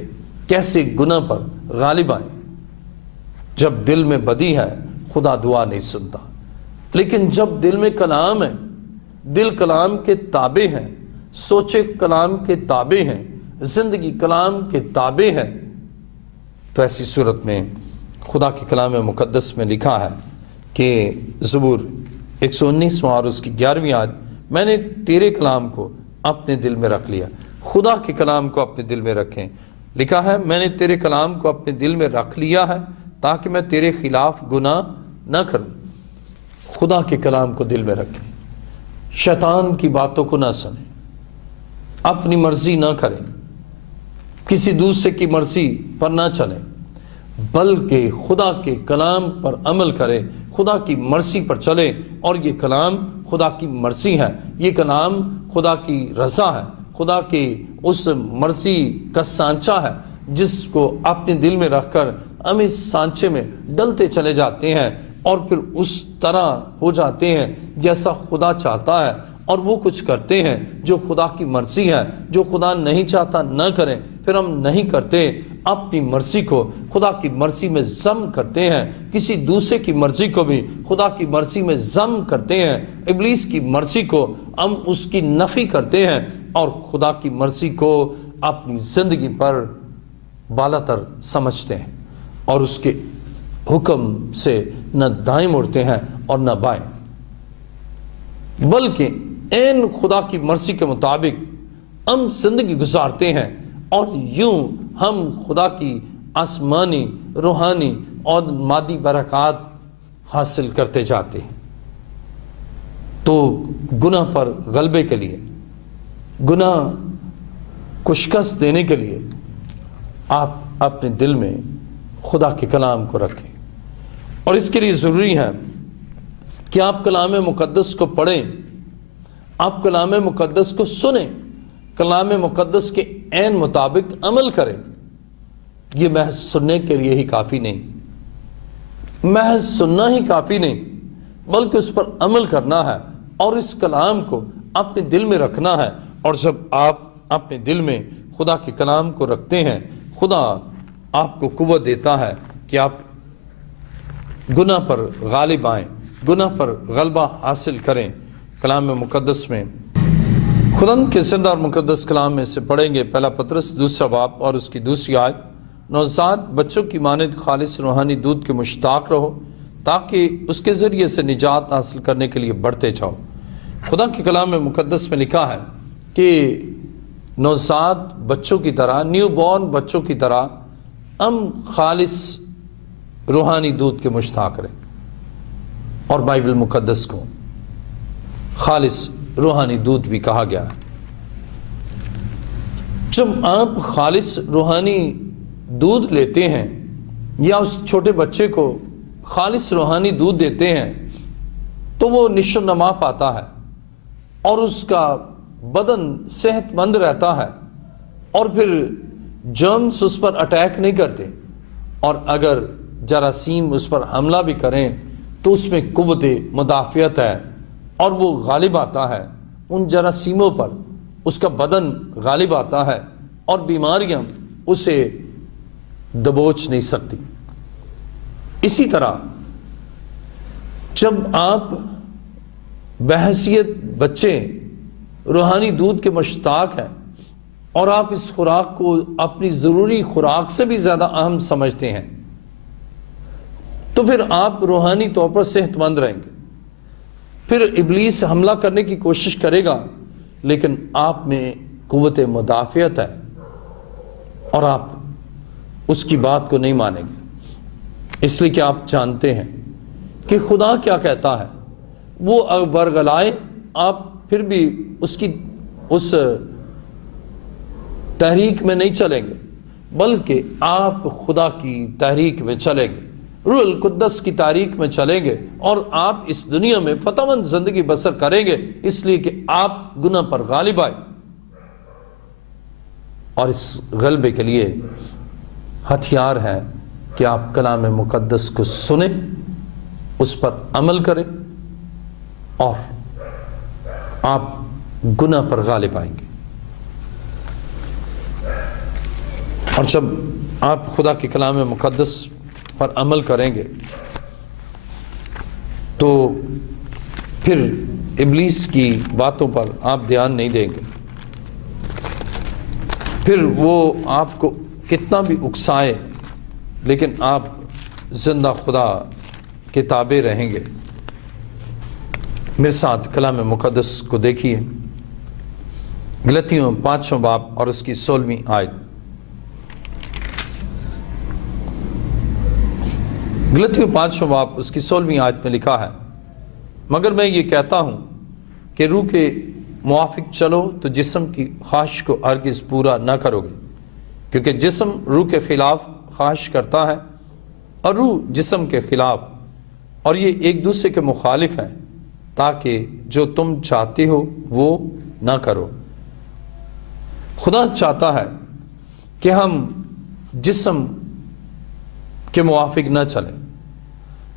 کیسے گناہ پر غالب آئے۔ جب دل میں بدی ہے خدا دعا نہیں سنتا، لیکن جب دل میں کلام ہے، دل کلام کے تابع ہیں، سوچے کلام کے تابع ہیں، زندگی کلام کے تابع ہے، تو ایسی صورت میں خدا کے کلام مقدس میں لکھا ہے کہ زبور 119 اور اس کی 11ویں آیت، میں نے تیرے کلام کو اپنے دل میں رکھ لیا۔ خدا کے کلام کو اپنے دل میں رکھیں۔ لکھا ہے میں نے تیرے کلام کو اپنے دل میں رکھ لیا ہے تاکہ میں تیرے خلاف گناہ نہ کروں۔ خدا کے کلام کو دل میں رکھیں، شیطان کی باتوں کو نہ سنیں، اپنی مرضی نہ کریں، کسی دوسرے کی مرضی پر نہ چلیں، بلکہ خدا کے کلام پر عمل کریں، خدا کی مرضی پر چلیں۔ اور یہ کلام خدا کی مرضی ہے، یہ کلام خدا کی رضا ہے، خدا کی اس مرضی کا سانچہ ہے جس کو اپنے دل میں رکھ کر ہم اس سانچے میں ڈلتے چلے جاتے ہیں، اور پھر اس طرح ہو جاتے ہیں جیسا خدا چاہتا ہے، اور وہ کچھ کرتے ہیں جو خدا کی مرضی ہے۔ جو خدا نہیں چاہتا نہ کریں، پھر ہم نہیں کرتے، اپنی مرضی کو خدا کی مرضی میں ضم کرتے ہیں، کسی دوسرے کی مرضی کو بھی خدا کی مرضی میں ضم کرتے ہیں، ابلیس کی مرضی کو ہم اس کی نفی کرتے ہیں، اور خدا کی مرضی کو اپنی زندگی پر بالاتر سمجھتے ہیں، اور اس کے حکم سے نہ دائیں مڑتے ہیں اور نہ بائیں، بلکہ عین خدا کی مرضی کے مطابق ہم زندگی گزارتے ہیں، اور یوں ہم خدا کی آسمانی، روحانی اور مادی برکات حاصل کرتے جاتے ہیں۔ تو گناہ پر غلبے کے لیے، گناہ کو شکست دینے کے لیے آپ اپنے دل میں خدا کے کلام کو رکھیں، اور اس کے لیے ضروری ہے کہ آپ کلام مقدس کو پڑھیں، آپ کلام مقدس کو سنیں، کلام مقدس کے عین مطابق عمل کریں۔ یہ محض سننے کے لیے ہی کافی نہیں، محض سننا ہی کافی نہیں، بلکہ اس پر عمل کرنا ہے، اور اس کلام کو اپنے دل میں رکھنا ہے۔ اور جب آپ اپنے دل میں خدا کے کلام کو رکھتے ہیں، خدا آپ کو قوت دیتا ہے کہ آپ گناہ پر غالب آئیں، گناہ پر غلبہ حاصل کریں۔ کلام مقدس میں خداوند کے زندہ اور مقدس کلام میں سے پڑھیں گے، پہلا پطرس 2 باب اور اس کی 2 آیت، نوزاد بچوں کی مانند خالص روحانی دودھ کے مشتاق رہو تاکہ اس کے ذریعے سے نجات حاصل کرنے کے لیے بڑھتے جاؤ۔ خدا کے کلام مقدس میں لکھا ہے کہ نوزاد بچوں کی طرح، نیو بورن بچوں کی طرح ہم خالص روحانی دودھ کے مشتاق رہیں، اور بائبل مقدس کو خالص روحانی دودھ بھی کہا گیا ہے۔ جب آپ خالص روحانی دودھ لیتے ہیں یا اس چھوٹے بچے کو خالص روحانی دودھ دیتے ہیں تو وہ نشو و نما پاتا ہے، اور اس کا بدن صحت مند رہتا ہے، اور پھر جرمز اس پر اٹیک نہیں کرتے، اور اگر جراثیم اس پر حملہ بھی کریں تو اس میں قوت مدافعت ہے، اور وہ غالب آتا ہے ان جراثیموں پر، اس کا بدن غالب آتا ہے، اور بیماریاں اسے دبوچ نہیں سکتی۔ اسی طرح جب آپ بحیثیت بچے روحانی دودھ کے مشتاق ہیں، اور آپ اس خوراک کو اپنی ضروری خوراک سے بھی زیادہ اہم سمجھتے ہیں، تو پھر آپ روحانی طور پر صحت مند رہیں گے۔ پھر ابلیس حملہ کرنے کی کوشش کرے گا، لیکن آپ میں قوت مدافعت ہے، اور آپ اس کی بات کو نہیں مانیں گے، اس لیے کہ آپ جانتے ہیں کہ خدا کیا کہتا ہے۔ وہ ورگلائے، آپ پھر بھی اس تحریک میں نہیں چلیں گے، بلکہ آپ خدا کی تحریک میں چلیں گے، روح القدس کی تاریک میں چلیں گے اور آپ اس دنیا میں فتح مند زندگی بسر کریں گے، اس لیے کہ آپ گناہ پر غالب آئے۔ اور اس غلبے کے لیے ہتھیار ہے کہ آپ کلام مقدس کو سنیں، اس پر عمل کریں اور آپ گناہ پر غالب آئیں گے۔ اور جب آپ خدا کے کلام مقدس پر عمل کریں گے تو پھر ابلیس کی باتوں پر آپ دھیان نہیں دیں گے، پھر وہ آپ کو کتنا بھی اکسائے لیکن آپ زندہ خدا کے تابع رہیں گے۔ میرے ساتھ کلام مقدس کو دیکھیے، غلطیوں 5 باب اور اس کی 16ویں آیت۔ غلطیوں 5 باب اس کی 16ویں آیت میں لکھا ہے، مگر میں یہ کہتا ہوں کہ روح کے موافق چلو تو جسم کی خواہش کو ہرگز پورا نہ کرو گے، کیونکہ جسم روح کے خلاف خواہش کرتا ہے اور روح جسم کے خلاف، اور یہ ایک دوسرے کے مخالف ہیں، تاکہ جو تم چاہتے ہو وہ نہ کرو۔ خدا چاہتا ہے کہ ہم جسم کے موافق نہ چلیں۔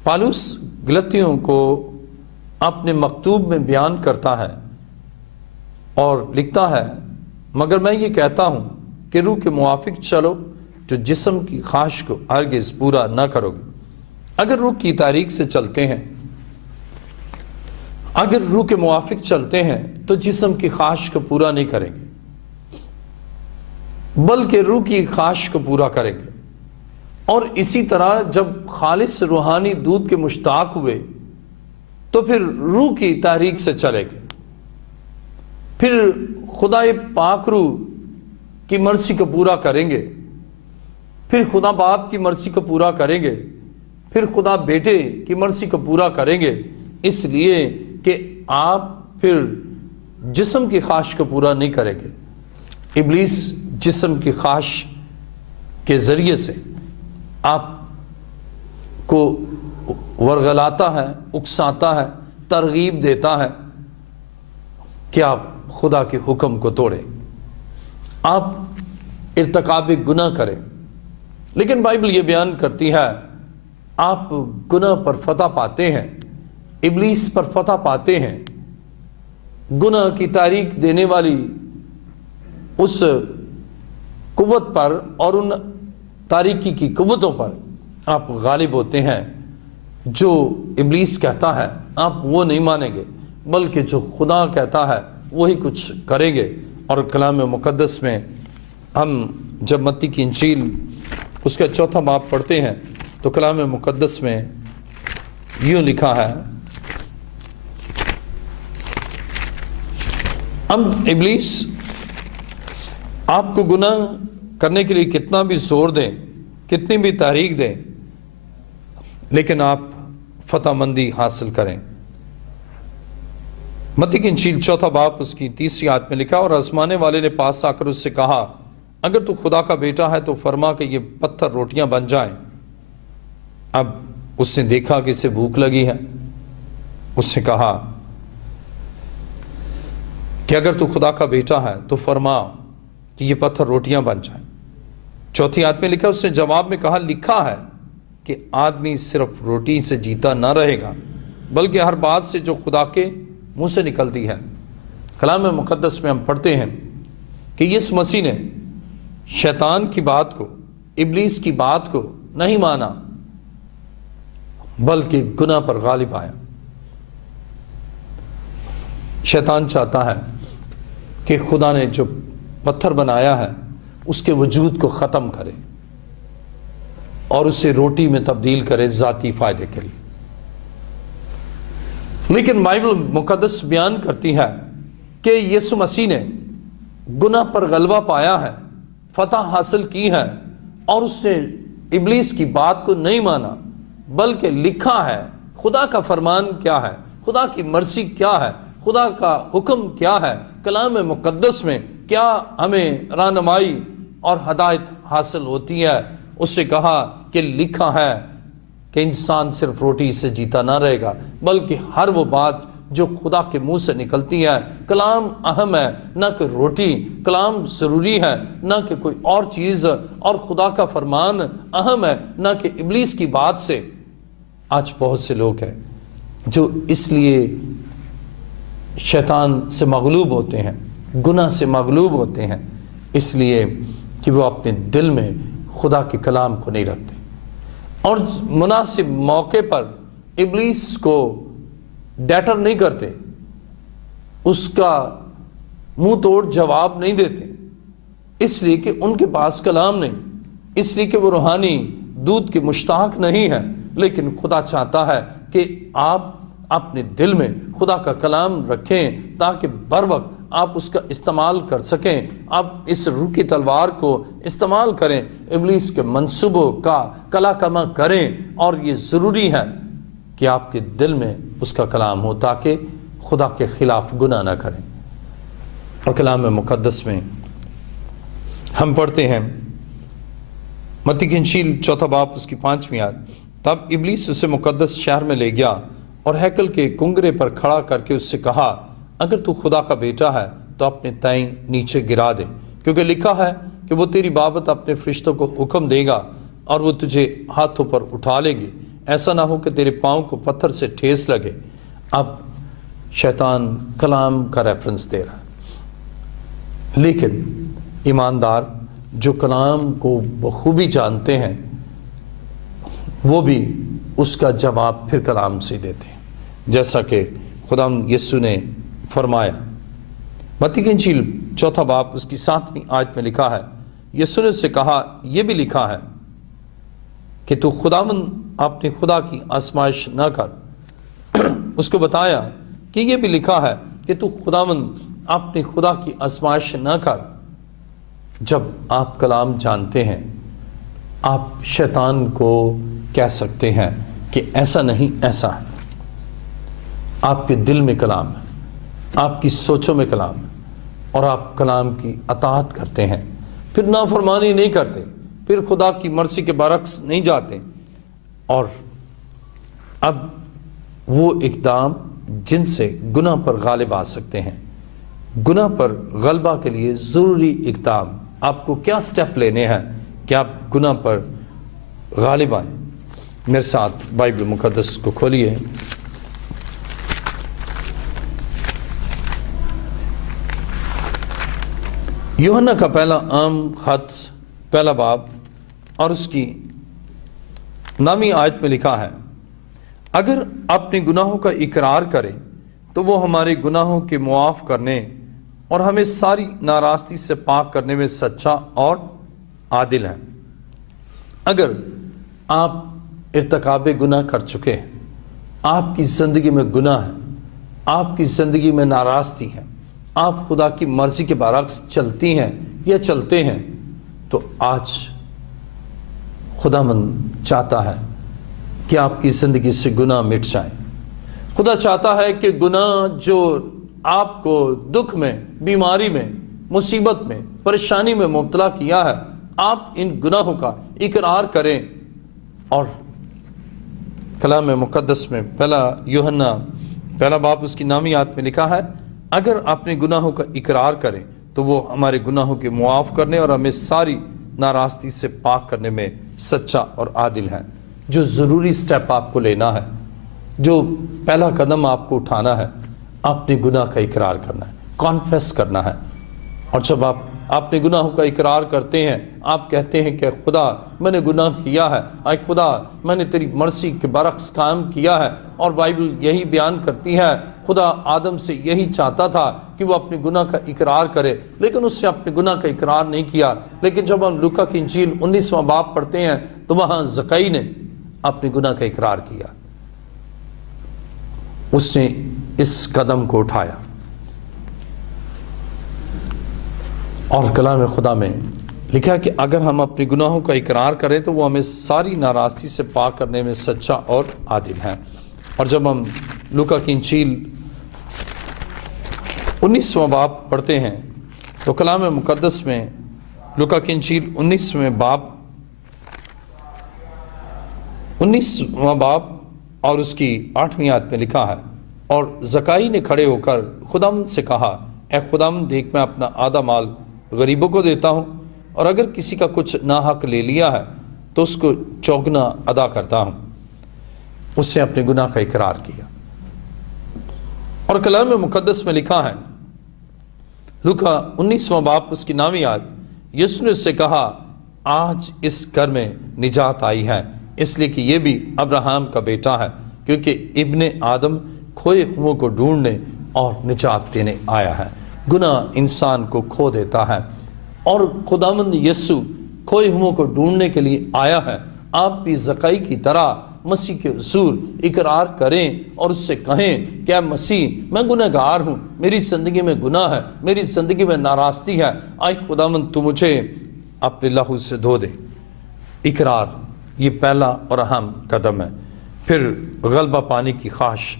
پالوس غلطیوں کو اپنے مکتوب میں بیان کرتا ہے اور لکھتا ہے، مگر میں یہ کہتا ہوں کہ روح کے موافق چلو تو جسم کی خواہش کو ہرگز پورا نہ کرو گے۔ اگر روح کی تاریک سے چلتے ہیں، اگر روح کے موافق چلتے ہیں تو جسم کی خواہش کو پورا نہیں کریں گے، بلکہ روح کی خواہش کو پورا کریں گے۔ اور اسی طرح جب خالص روحانی دودھ کے مشتاق ہوئے تو پھر روح کی تحریک سے چلے گے، پھر خدا پاک روح کی مرضی کو پورا کریں گے، پھر خدا باپ کی مرضی کو پورا کریں گے، پھر خدا بیٹے کی مرضی کو پورا کریں گے، اس لیے کہ آپ پھر جسم کی خواہش کو پورا نہیں کریں گے۔ ابلیس جسم کی خواہش کے ذریعے سے آپ کو ورغلاتا ہے، اکساتا ہے، ترغیب دیتا ہے کہ آپ خدا کے حکم کو توڑیں، آپ ارتکاب گناہ کریں۔ لیکن بائبل یہ بیان کرتی ہے آپ گناہ پر فتح پاتے ہیں، ابلیس پر فتح پاتے ہیں، گناہ کی تاریک دینے والی اس قوت پر اور ان تاریکی کی قوتوں پر آپ غالب ہوتے ہیں۔ جو ابلیس کہتا ہے آپ وہ نہیں مانیں گے، بلکہ جو خدا کہتا ہے وہی کچھ کریں گے۔ اور کلام مقدس میں ہم جب متی کی انجیل اس کا 4 باب پڑھتے ہیں تو کلام مقدس میں یوں لکھا ہے، اب ابلیس آپ کو گناہ کرنے کے لیے کتنا بھی زور دیں، کتنی بھی تحریک دیں، لیکن آپ فتح مندی حاصل کریں۔ متی کی انجیل 4 باب اس کی 3 آیت میں لکھا، اور آزمانے والے نے پاس آ کر اس سے کہا، اگر تو خدا کا بیٹا ہے تو فرما کہ یہ پتھر روٹیاں بن جائیں۔ اب اس نے دیکھا کہ اسے بھوک لگی ہے، اس نے کہا کہ اگر تو خدا کا بیٹا ہے تو فرما کہ یہ پتھر روٹیاں بن جائیں۔ 4 آیت میں لکھا، اس نے جواب میں کہا، لکھا ہے کہ آدمی صرف روٹی سے جیتا نہ رہے گا بلکہ ہر بات سے جو خدا کے منہ سے نکلتی ہے۔ کلام مقدس میں ہم پڑھتے ہیں کہ یسوع مسیح نے شیطان کی بات کو، ابلیس کی بات کو نہیں مانا، بلکہ گناہ پر غالب آیا۔ شیطان چاہتا ہے کہ خدا نے جو پتھر بنایا ہے اس کے وجود کو ختم کرے اور اسے روٹی میں تبدیل کرے ذاتی فائدے کے لیے۔ لیکن بائبل مقدس بیان کرتی ہے کہ یسوع مسیح نے گناہ پر غلبہ پایا ہے، فتح حاصل کی ہے، اور اس نے ابلیس کی بات کو نہیں مانا، بلکہ لکھا ہے خدا کا فرمان کیا ہے، خدا کی مرضی کیا ہے، خدا کا حکم کیا ہے، کلام مقدس میں کیا ہمیں رہنمائی اور ہدایت حاصل ہوتی ہے۔ اس سے کہا کہ لکھا ہے کہ انسان صرف روٹی سے جیتا نہ رہے گا، بلکہ ہر وہ بات جو خدا کے منہ سے نکلتی ہے۔ کلام اہم ہے، نہ کہ روٹی، کلام ضروری ہے نہ کہ کوئی اور چیز، اور خدا کا فرمان اہم ہے نہ کہ ابلیس کی بات سے۔ آج بہت سے لوگ ہیں جو اس لیے شیطان سے مغلوب ہوتے ہیں، گناہ سے مغلوب ہوتے ہیں، اس لیے کہ وہ اپنے دل میں خدا کے کلام کو نہیں رکھتے، اور مناسب موقع پر ابلیس کو ڈیٹر نہیں کرتے، اس کا منہ توڑ جواب نہیں دیتے، اس لیے کہ ان کے پاس کلام نہیں، اس لیے کہ وہ روحانی دودھ کے مشتاق نہیں ہے۔ لیکن خدا چاہتا ہے کہ آپ اپنے دل میں خدا کا کلام رکھیں تاکہ بر وقت آپ اس کا استعمال کر سکیں۔ آپ اس روح کی تلوار کو استعمال کریں، ابلیس کے منصوبوں کا کلا کما کریں، اور یہ ضروری ہے کہ آپ کے دل میں اس کا کلام ہو تاکہ خدا کے خلاف گناہ نہ کریں۔ اور کلام مقدس میں ہم پڑھتے ہیں متی کی انجیل 4 باب اس کی 5ویں آیت، تب ابلیس اسے مقدس شہر میں لے گیا اور ہیکل کے کنگرے پر کھڑا کر کے اس سے کہا، اگر تو خدا کا بیٹا ہے تو اپنے تائیں نیچے گرا دے، کیونکہ لکھا ہے کہ وہ تیری بابت اپنے فرشتوں کو حکم دے گا اور وہ تجھے ہاتھوں پر اٹھا لیں گے، ایسا نہ ہو کہ تیرے پاؤں کو پتھر سے ٹھیس لگے۔ اب شیطان کلام کا ریفرنس دے رہا ہے، لیکن ایماندار جو کلام کو بخوبی جانتے ہیں وہ بھی اس کا جواب پھر کلام سے دیتے ہیں، جیسا کہ خدا یسوع نے فرمایا۔ متی کی انجیل 4 باب اس کی 7ویں آیت میں لکھا ہے، یسوع نے اس سے کہا، یہ بھی لکھا ہے کہ تو خداوند اپنے خدا کی آزمائش نہ کر۔ اس کو بتایا کہ یہ بھی لکھا ہے کہ تو خداوند اپنے خدا کی آزمائش نہ کر۔ جب آپ کلام جانتے ہیں، آپ شیطان کو کہہ سکتے ہیں کہ ایسا نہیں ایسا ہے۔ آپ کے دل میں کلام ہے، آپ کی سوچوں میں کلام ہے، اور آپ کلام کی اطاعت کرتے ہیں، پھر نافرمانی نہیں کرتے، پھر خدا کی مرضی کے برعکس نہیں جاتے۔ اور اب وہ اقدام جن سے گناہ پر غالب آ سکتے ہیں، گناہ پر غلبہ کے لیے ضروری اقدام آپ کو کیا سٹیپ لینے ہیں کہ آپ گناہ پر غالب آئیں۔ میرے ساتھ بائبل مقدس کو کھولیے، یوحنا کا پہلا عام خط 1 باب اور اس کی 9ویں آیت میں لکھا ہے، اگر اپنے گناہوں کا اقرار کریں تو وہ ہمارے گناہوں کے معاف کرنے اور ہمیں ساری ناراستی سے پاک کرنے میں سچا اور عادل ہے۔ اگر آپ ارتکاب گناہ کر چکے ہیں، آپ کی زندگی میں گناہ ہے، آپ کی زندگی میں ناراستی ہے، آپ خدا کی مرضی کے برعکس چلتی ہیں یا چلتے ہیں، تو آج خداوند چاہتا ہے کہ آپ کی زندگی سے گناہ مٹ جائیں۔ خدا چاہتا ہے کہ گناہ جو آپ کو دکھ میں، بیماری میں، مصیبت میں، پریشانی میں مبتلا کیا ہے، آپ ان گناہوں کا اقرار کریں۔ اور کلام مقدس میں 1 یوحنا 1 باب اس کی 9ویں آیت میں لکھا ہے، اگر اپنے گناہوں کا اقرار کریں تو وہ ہمارے گناہوں کے معاف کرنے اور ہمیں ساری ناراستی سے پاک کرنے میں سچا اور عادل ہے۔ جو ضروری سٹیپ آپ کو لینا ہے، جو پہلا قدم آپ کو اٹھانا ہے، اپنے گناہ کا اقرار کرنا ہے، کانفیس کرنا ہے۔ اور جب آپ اپنے گناہوں کا اقرار کرتے ہیں، آپ کہتے ہیں کہ خدا میں نے گناہ کیا ہے، اے خدا میں نے تیری مرضی کے برعکس کام کیا ہے۔ اور بائبل یہی بیان کرتی ہے، خدا آدم سے یہی چاہتا تھا کہ وہ اپنے گناہ کا اقرار کرے، لیکن اس سے اپنے گناہ کا اقرار نہیں کیا۔ لیکن جب ہم لوکا کی انجیل 19واں باب پڑھتے ہیں تو وہاں زکئی نے اپنے گناہ کا اقرار کیا، اس نے اس قدم کو اٹھایا۔ اور کلام خدا میں لکھا کہ اگر ہم اپنے گناہوں کا اقرار کریں تو وہ ہمیں ساری ناراستی سے پاک کرنے میں سچا اور عادل ہے۔ اور جب ہم لوکا کی انجیل 19واں باب پڑھتے ہیں تو کلام مقدس میں لوکا کی انجیل 19ویں باب 19واں باب اور اس کی 8ویں آیت میں لکھا ہے، اور زکائی نے کھڑے ہو کر خداوند سے کہا، اے خداوند دیکھ، میں اپنا آدھا مال غریبوں کو دیتا ہوں، اور اگر کسی کا کچھ ناحق لے لیا ہے تو اس کو چوگنا ادا کرتا ہوں۔ اس نے اپنے گناہ کا اقرار کیا، اور کلام مقدس میں لکھا ہے لوکا 19واں باب اس کی 9ویں آیت، یسوع نے اس سے کہا، آج اس گھر میں نجات آئی ہے، اس لیے کہ یہ بھی ابراہیم کا بیٹا ہے، کیونکہ ابن آدم کھوئے ہوئوں کو ڈھونڈنے اور نجات دینے آیا ہے۔ گناہ انسان کو کھو دیتا ہے، اور خداوند یسوع کھوئے ہوئوں کو ڈھونڈنے کے لیے آیا ہے۔ آپ بھی زکائی کی طرح مسیح کے حضور اقرار کریں اور اس سے کہیں کہ اے مسیح، میں گناہ گار ہوں، میری زندگی میں گناہ ہے، میری زندگی میں ناراستی ہے، آئے خداوند تو مجھے اپنے لہو سے دھو دے۔ اقرار یہ پہلا اور اہم قدم ہے۔ پھر غلبہ پانے کی خواہش۔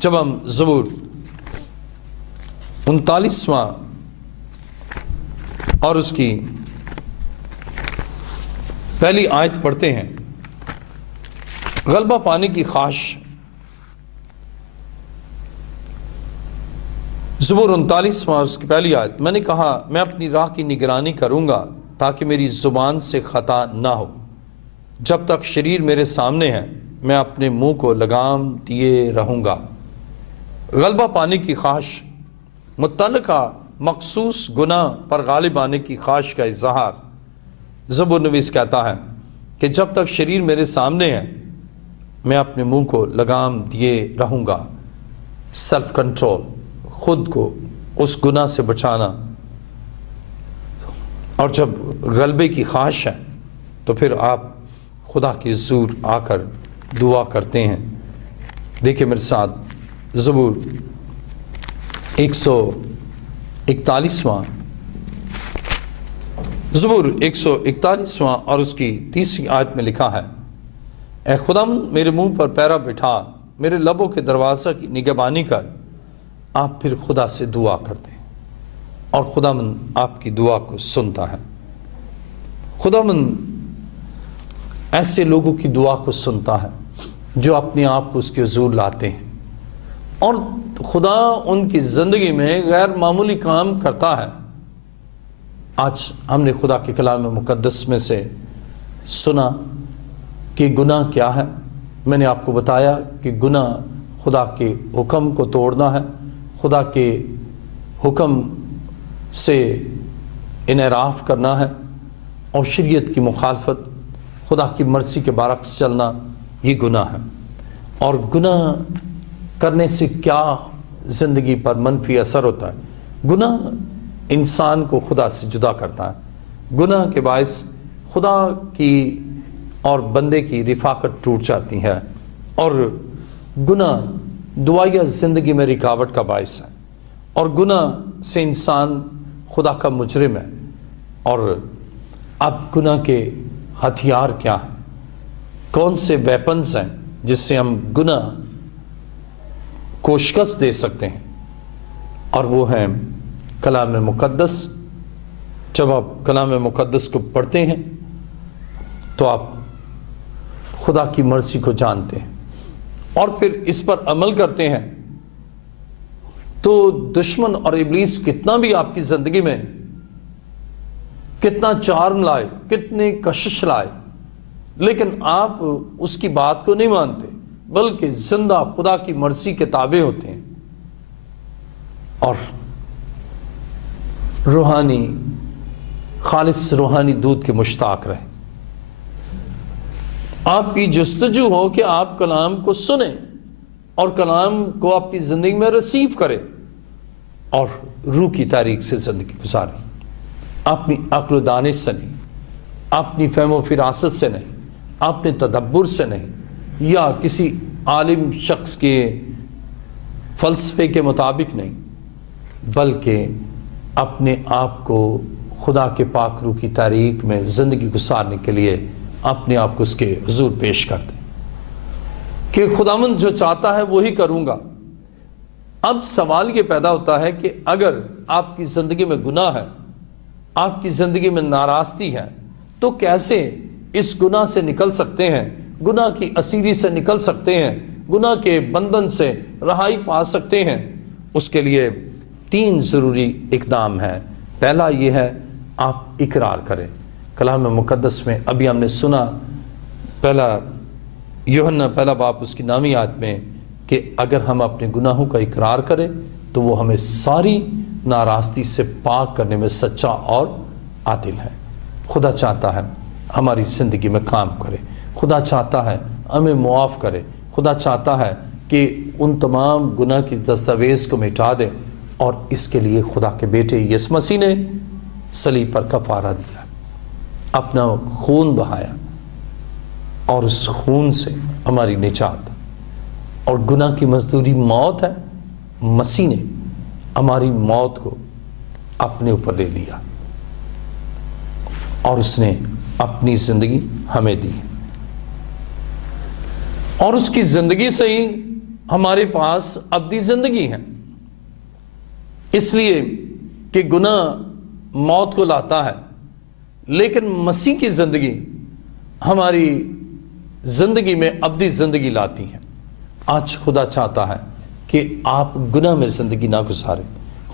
جب ہم زبور 39واں اور اس کی پہلی آیت پڑھتے ہیں، غلبہ پانے کی خواہش۔ زبور 39واں اور اس کی پہلی آیت، میں نے کہا میں اپنی راہ کی نگرانی کروں گا تاکہ میری زبان سے خطا نہ ہو۔ جب تک شریر میرے سامنے ہے میں اپنے منہ کو لگام دیے رہوں گا۔ غلبہ پانے کی خواہش، متعلقہ مخصوص گناہ پر غالب آنے کی خواہش کا اظہار۔ زبور نویس کہتا ہے کہ جب تک شریر میرے سامنے ہے میں اپنے منہ کو لگام دیے رہوں گا۔ سیلف کنٹرول، خود کو اس گناہ سے بچانا۔ اور جب غلبے کی خواہش ہے تو پھر آپ خدا کے حضور آ کر دعا کرتے ہیں۔ دیکھیں میرے ساتھ زبور 141واں، زبور 141واں اور اس کی 30ویں آیت میں لکھا ہے، اے خداوند میرے منہ پر پیرا بٹھا، میرے لبوں کے دروازہ کی نگہبانی کر۔ آپ پھر خدا سے دعا کرتے ہیں اور خداوند آپ کی دعا کو سنتا ہے۔ خداوند ایسے لوگوں کی دعا کو سنتا ہے جو اپنے آپ کو اس کے حضور لاتے ہیں، اور خدا ان کی زندگی میں غیر معمولی کام کرتا ہے۔ آج ہم نے خدا کے کلام مقدس میں سے سنا کہ گناہ کیا ہے۔ میں نے آپ کو بتایا کہ گناہ خدا کے حکم کو توڑنا ہے، خدا کے حکم سے انحراف کرنا ہے، اور شریعت کی مخالفت، خدا کی مرضی کے برعکس چلنا، یہ گناہ ہے۔ اور گناہ کرنے سے کیا زندگی پر منفی اثر ہوتا ہے؟ گناہ انسان کو خدا سے جدا کرتا ہے۔ گناہ کے باعث خدا کی اور بندے کی رفاقت ٹوٹ جاتی ہے، اور گناہ دعائیہ زندگی میں رکاوٹ کا باعث ہے، اور گناہ سے انسان خدا کا مجرم ہے۔ اور اب گناہ کے ہتھیار کیا ہیں؟ کون سے ویپنز ہیں جس سے ہم گناہ کو شکست دے سکتے ہیں؟ اور وہ ہیں کلام مقدس۔ جب آپ کلام مقدس کو پڑھتے ہیں تو آپ خدا کی مرضی کو جانتے ہیں، اور پھر اس پر عمل کرتے ہیں، تو دشمن اور ابلیس کتنا بھی آپ کی زندگی میں کتنا چارم لائے، کتنی کشش لائے، لیکن آپ اس کی بات کو نہیں مانتے، بلکہ زندہ خدا کی مرضی کے تابع ہوتے ہیں، اور روحانی خالص روحانی دودھ کے مشتاق رہیں۔ آپ کی جستجو ہو کہ آپ کلام کو سنیں اور کلام کو اپنی زندگی میں ریسیو کریں اور روح کی تاریخ سے زندگی گزاریں، اپنی عقل و دانش سے نہیں، اپنی فہم و فراست سے نہیں، اپنے تدبر سے نہیں، یا کسی عالم شخص کے فلسفے کے مطابق نہیں، بلکہ اپنے آپ کو خدا کے پاک روح کی تاریخ میں زندگی گزارنے کے لیے اپنے آپ کو اس کے حضور پیش کر دیں کہ خداوند جو چاہتا ہے وہی کروں گا۔ اب سوال یہ پیدا ہوتا ہے کہ اگر آپ کی زندگی میں گناہ ہے، آپ کی زندگی میں ناراستی ہے، تو کیسے اس گناہ سے نکل سکتے ہیں؟ گناہ کی اسیری سے نکل سکتے ہیں، گناہ کے بندھن سے رہائی پا سکتے ہیں، اس کے لیے 3 ضروری اقدام ہیں۔ پہلا یہ ہے آپ اقرار کریں۔ کلام مقدس میں ابھی ہم نے سنا پہلا یوحنا پہلا باب اس کی 9ویں آیت میں کہ اگر ہم اپنے گناہوں کا اقرار کریں تو وہ ہمیں ساری ناراستی سے پاک کرنے میں سچا اور عادل ہے۔ خدا چاہتا ہے ہماری زندگی میں کام کرے، خدا چاہتا ہے ہمیں معاف کرے، خدا چاہتا ہے کہ ان تمام گناہ کی دستاویز کو مٹا دے، اور اس کے لیے خدا کے بیٹے یسوع مسیح نے صلیب پر کفارہ دیا، اپنا خون بہایا، اور اس خون سے ہماری نجات، اور گناہ کی مزدوری موت ہے، مسیح نے ہماری موت کو اپنے اوپر لے لیا اور اس نے اپنی زندگی ہمیں دی، اور اس کی زندگی سے ہی ہمارے پاس ابدی زندگی ہے۔ اس لیے کہ گناہ موت کو لاتا ہے، لیکن مسیح کی زندگی ہماری زندگی میں ابدی زندگی لاتی ہے۔ آج خدا چاہتا ہے کہ آپ گناہ میں زندگی نہ گزاریں،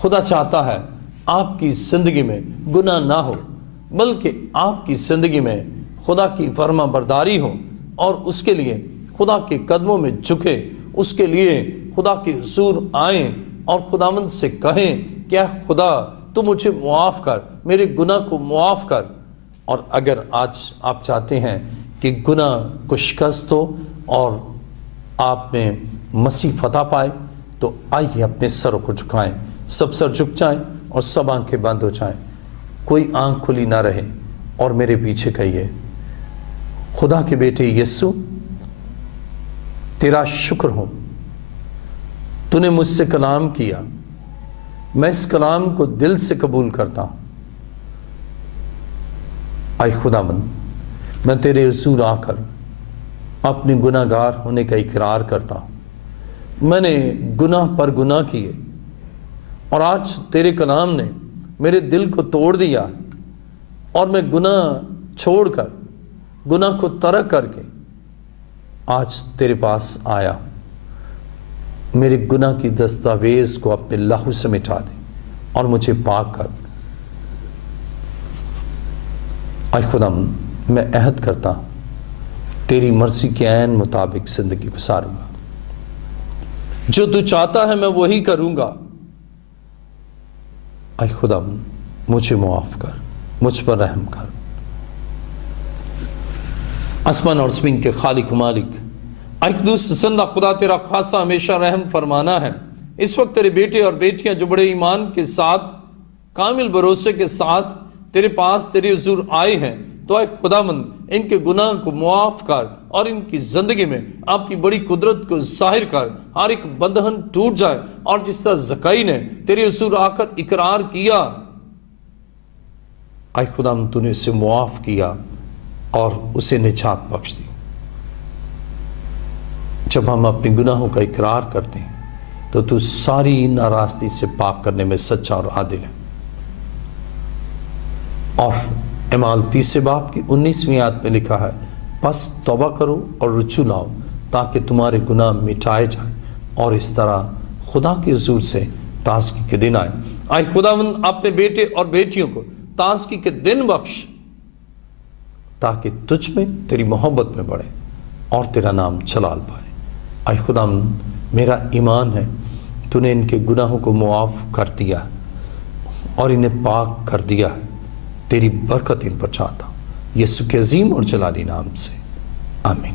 خدا چاہتا ہے آپ کی زندگی میں گناہ نہ ہو، بلکہ آپ کی زندگی میں خدا کی فرما برداری ہو، اور اس کے لیے خدا کے قدموں میں جھکے، اس کے لیے خدا کے حضور آئیں اور خداوند سے کہیں کہ اے خدا تو مجھے معاف کر، میرے گناہ کو معاف کر۔ اور اگر آج آپ چاہتے ہیں کہ گناہ کو شکست ہو اور آپ میں مسیح فتح پائے، تو آئیے اپنے سروں کو جھکائیں، سب سر جھک جائیں اور سب آنکھیں بند ہو جائیں، کوئی آنکھ کھلی نہ رہے، اور میرے پیچھے کہیے، خدا کے بیٹے یسوع تیرا شکر ہو، تو نے مجھ سے کلام کیا، میں اس کلام کو دل سے قبول کرتا ہوں۔ اے خداوند، میں تیرے حضور آ کر اپنے گناہ گار ہونے کا اقرار کرتا ہوں۔ میں نے گناہ پر گناہ کیے، اور آج تیرے کلام نے میرے دل کو توڑ دیا، اور میں گناہ چھوڑ کر، گناہ کو ترک کر کے آج تیرے پاس آیا۔ میرے گناہ کی دستاویز کو اپنے لہو سے مٹا دے اور مجھے پاک کر۔ اے خدا، میں عہد کرتا ہوں تیری مرضی کے عین مطابق زندگی گزاروں گا، جو تو چاہتا ہے میں وہی کروں گا۔ اے خدا، مجھے معاف کر، مجھ پر رحم کر۔ آسمان اور زمین کے خالق و مالک، قدوس زندہ خدا، تیرا خاصہ ہمیشہ رحم فرمانا ہے۔ اس وقت تیرے بیٹے اور بیٹیاں جو بڑے ایمان کے ساتھ، کامل بھروسے کے ساتھ تیرے پاس تیرے حضور آئے ہیں، تو اے خداوند ان کے گناہ کو معاف کر، اور ان کی زندگی میں آپ کی بڑی قدرت کو ظاہر کر، ہر ایک بندھن ٹوٹ جائے، اور جس طرح زکائی نے تیرے حضور آ کر اقرار کیا، اے خداوند تو نے اسے معاف کیا اور اسے نجات بخش دی۔ جب ہم اپنے گناہوں کا اقرار کرتے ہیں تو تو ساری ناراستی سے پاک کرنے میں سچا اور عادل ہے۔ اور اعمال 30 باب کی 19ویں آیت میں لکھا ہے، پس توبہ کرو اور رجوع لاؤ تاکہ تمہارے گناہ مٹائے جائیں، اور اس طرح خدا کے حضور سے تازگی کے دن آئے۔ اے خداوند اپنے بیٹے اور بیٹیوں کو تازگی کے دن بخش، تاکہ تجھ میں تیری محبت میں بڑھے اور تیرا نام جلال پائے۔ اے خداوند میرا ایمان ہے تو نے ان کے گناہوں کو معاف کر دیا اور انہیں پاک کر دیا ہے۔ تیری برکت ان پر چاہتا ہوں، یسوع کے عظیم اور جلالی نام سے، آمین۔